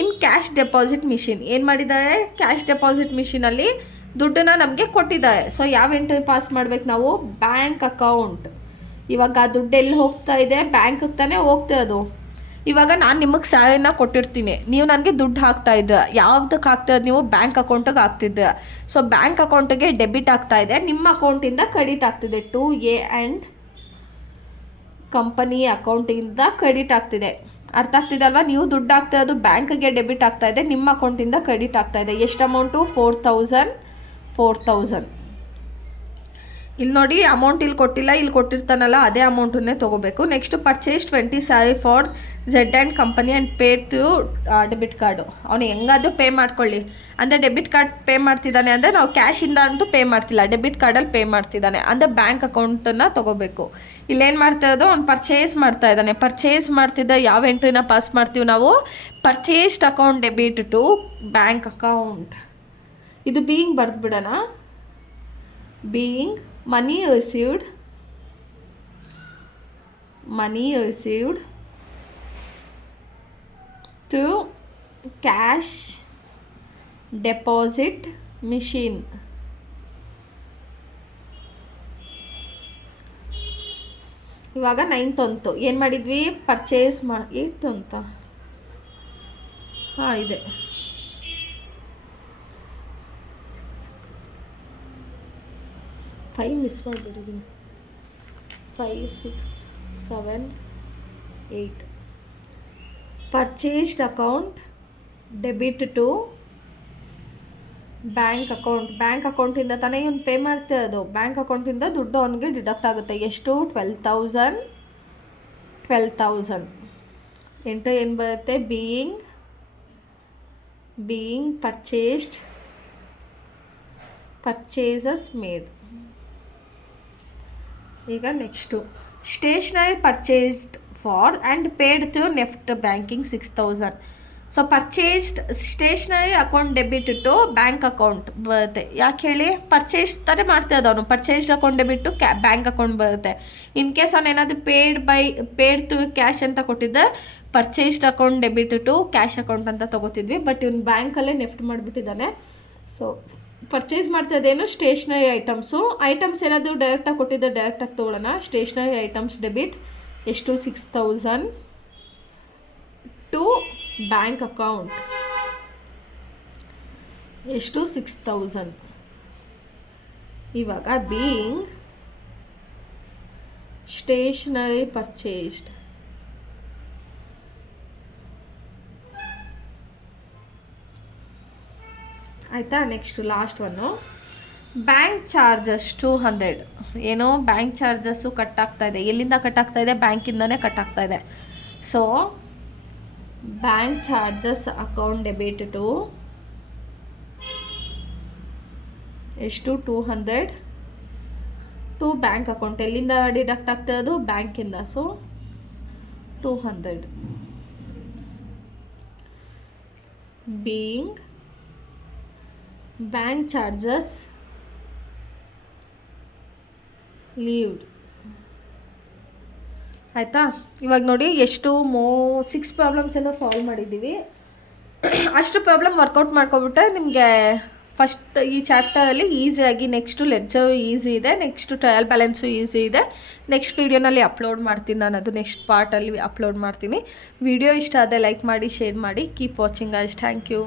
in cash deposit machine. ಏನು ಮಾಡಿದ್ದಾರೆ? ಕ್ಯಾಶ್ ಡೆಪಾಸಿಟ್ ಮಿಷಿನಲ್ಲಿ ದುಡ್ಡನ್ನು ನಮಗೆ ಕೊಟ್ಟಿದ್ದಾರೆ. ಸೊ ಯಾವ ಎಂಟ್ರಿ ಪಾಸ್ ಮಾಡ್ಬೇಕು ನಾವು? Bank account. ಇವಾಗ ದುಡ್ಡು ಎಲ್ಲಿ ಹೋಗ್ತಾ ಇದೆ? ಬ್ಯಾಂಕಿಗೆ ತಾನೇ ಹೋಗ್ತಿರೋದು. ಇವಾಗ ನಾನು ನಿಮಗೆ ಸ್ಯಾಲರಿನ ಕೊಟ್ಟಿರ್ತೀನಿ, ನೀವು ನನಗೆ ದುಡ್ಡು ಹಾಕ್ತಾ ಇದ್ದ. ಯಾವುದಕ್ಕೆ ಹಾಕ್ತಿರೋದು ನೀವು? ಬ್ಯಾಂಕ್ ಅಕೌಂಟಿಗೆ ಹಾಕ್ತಿದ್ದೆ. ಸೊ ಬ್ಯಾಂಕ್ ಅಕೌಂಟಿಗೆ ಡೆಬಿಟ್ ಆಗ್ತಾ ಇದೆ, ನಿಮ್ಮ ಅಕೌಂಟಿಂದ ಕ್ರೆಡಿಟ್ ಆಗ್ತಿದೆ. ಟು ಎ ಆ್ಯಂಡ್ ಕಂಪನಿ ಅಕೌಂಟಿಂದ ಕ್ರೆಡಿಟ್ ಆಗ್ತಿದೆ. ಅರ್ಥ ಆಗ್ತಿದೆ ಅಲ್ವಾ? ನೀವು ದುಡ್ಡು ಆಗ್ತಿರೋದು ಬ್ಯಾಂಕಿಗೆ ಡೆಬಿಟ್ ಆಗ್ತಾ ಇದೆ, ನಿಮ್ಮ ಅಕೌಂಟಿಂದ ಕ್ರೆಡಿಟ್ ಆಗ್ತಾ ಇದೆ. ಎಷ್ಟು ಅಮೌಂಟು? 4000. ಇಲ್ಲಿ ನೋಡಿ, ಅಮೌಂಟ್ ಇಲ್ಲಿ ಕೊಟ್ಟಿಲ್ಲ, ಇಲ್ಲಿ ಕೊಟ್ಟಿರ್ತಾನಲ್ಲ ಅದೇ ಅಮೌಂಟನ್ನೇ ತೊಗೋಬೇಕು. Next purchase 20 sari for Z and company and paid to debit card. ಅವನು ಹೆಂಗಾದರೂ ಪೇ ಮಾಡ್ಕೊಳ್ಳಿ. ಅಂದರೆ ಡೆಬಿಟ್ ಕಾರ್ಡ್ ಪೇ ಮಾಡ್ತಿದ್ದಾನೆ ಅಂದರೆ ನಾವು ಕ್ಯಾಶಿಂದ ಅಂತೂ ಪೇ ಮಾಡ್ತಿಲ್ಲ, ಡೆಬಿಟ್ ಕಾರ್ಡಲ್ಲಿ ಪೇ ಮಾಡ್ತಿದ್ದಾನೆ ಅಂದರೆ ಬ್ಯಾಂಕ್ ಅಕೌಂಟನ್ನು ತೊಗೋಬೇಕು. ಇಲ್ಲೇನು ಮಾಡ್ತಾ ಇರೋದು? ಅವ್ನು ಪರ್ಚೇಸ್ ಮಾಡ್ತಾ ಇದ್ದಾನೆ. ಪರ್ಚೇಸ್ ಮಾಡ್ತಿದ್ದ ಯಾವ ಎಂಟ್ರಿನ ಪಾಸ್ ಮಾಡ್ತೀವಿ ನಾವು? Purchased account debit to bank account. ಇದು ಬೀಯಿಂಗ್ ಬರೆದು ಬಿಡೋಣ. Being money received to cash deposit machine. ಇವಾಗ 9th ಅಂತು ಏನು ಮಾಡಿದ್ವಿ? ಪರ್ಚೇಸ್ 8th ಅಂತ ಇದೆ. 5 ಮಿಸ್ ಮಾಡಿಬಿಟ್ಟಿದ್ದೀನಿ. 5, 6, 7, 8. Purchased account debit to bank account. Bank ಅಕೌಂಟಿಂದ ತಾನೇ ಇವನು ಪೇ ಮಾಡ್ತಿರೋದು. ಬ್ಯಾಂಕ್ ಅಕೌಂಟಿಂದ ದುಡ್ಡು ಅವನಿಗೆ ಡಿಡಕ್ಟ್ ಆಗುತ್ತೆ. ಎಷ್ಟು? 12,000. ಎಂಟು ಏನು ಬರುತ್ತೆ? Being purchases made. ಈಗ next stationery purchased for and paid to NEFT banking 6,000. So purchased stationery account debit to bank account ಬರುತ್ತೆ. ಯಾಕೆ ಹೇಳಿ? ಪರ್ಚೇಸ್ ತಾನೇ ಮಾಡ್ತಿರೋದು ಅವನು. Purchased account debit to bank account ಬರುತ್ತೆ. ಇನ್ ಕೇಸ್ ಅವನು ಏನಾದರೂ ಪೇಡ್ ಟು ಕ್ಯಾಶ್ ಅಂತ ಕೊಟ್ಟಿದ್ದೆ, purchased account debit to cash account ಅಂತ ತೊಗೋತಿದ್ವಿ. ಬಟ್ ಇವನು ಬ್ಯಾಂಕಲ್ಲೇ ನೆಫ್ಟ್ ಮಾಡಿಬಿಟ್ಟಿದ್ದಾನೆ. ಸೊ ಪರ್ಚೇಸ್ ಮಾಡ್ತಿದ್ದೇನು? ಸ್ಟೇಷ್ನರಿ ಐಟಮ್ಸ್ ಏನಾದರೂ ಡೈರೆಕ್ಟಾಗಿ ಕೊಟ್ಟಿದ್ದರೆ ಡೈರೆಕ್ಟಾಗಿ ತೊಗೊಳ್ಳೋಣ. ಸ್ಟೇಷ್ನರಿ ಐಟಮ್ಸ್ ಡೆಬಿಟ್ ಎಷ್ಟು? 6,000 ಟು ಬ್ಯಾಂಕ್ ಅಕೌಂಟ್. ಎಷ್ಟು? 6,000. ಇವಾಗ ಬೀಯಿಂಗ್ ಸ್ಟೇಷನರಿ ಪರ್ಚೇಸ್ಡ್. ಆಯಿತಾ. Next last one bank charges 200. ಏನೋ ಬ್ಯಾಂಕ್ ಚಾರ್ಜಸ್ಸು ಕಟ್ ಆಗ್ತಾ ಇದೆ. ಎಲ್ಲಿಂದ ಕಟ್ ಆಗ್ತಾ ಇದೆ? ಬ್ಯಾಂಕಿಂದನೇ ಕಟ್ ಆಗ್ತಾ ಇದೆ. So bank charges account debit to ಎಷ್ಟು? 200 ಟು ಬ್ಯಾಂಕ್ ಅಕೌಂಟ್. ಎಲ್ಲಿಂದ ಡಿಡಕ್ಟ್ ಆಗ್ತದೆ ಅದು? ಬ್ಯಾಂಕಿಂದ. So 200 being bank charges leaved. ಆಯಿತಾ? ಇವಾಗ ನೋಡಿ ಎಷ್ಟು 6 ಪ್ರಾಬ್ಲಮ್ಸ್ ಎಲ್ಲ ಸಾಲ್ವ್ ಮಾಡಿದ್ದೀವಿ. ಅಷ್ಟು ಪ್ರಾಬ್ಲಮ್ ವರ್ಕೌಟ್ ಮಾಡ್ಕೊಬಿಟ್ರೆ ನಿಮಗೆ ಫಸ್ಟ್ ಈ ಚಾಪ್ಟರಲ್ಲಿ ಈಸಿಯಾಗಿ, ನೆಕ್ಸ್ಟು ಲೆಡ್ಜರು ಈಸಿ ಇದೆ, ನೆಕ್ಸ್ಟು ಟ್ರಯಲ್ ಬ್ಯಾಲೆನ್ಸು ಈಸಿ ಇದೆ. ನೆಕ್ಸ್ಟ್ ವೀಡಿಯೋನಲ್ಲಿ ಅಪ್ಲೋಡ್ ಮಾಡ್ತೀನಿ ನಾನು, ಅದು ನೆಕ್ಸ್ಟ್ ಪಾರ್ಟಲ್ಲಿ ಅಪ್ಲೋಡ್ ಮಾಡ್ತೀನಿ. ವಿಡಿಯೋ ಇಷ್ಟ ಆದರೆ ಲೈಕ್ ಮಾಡಿ, ಶೇರ್ ಮಾಡಿ. Keep watching guys. Thank you.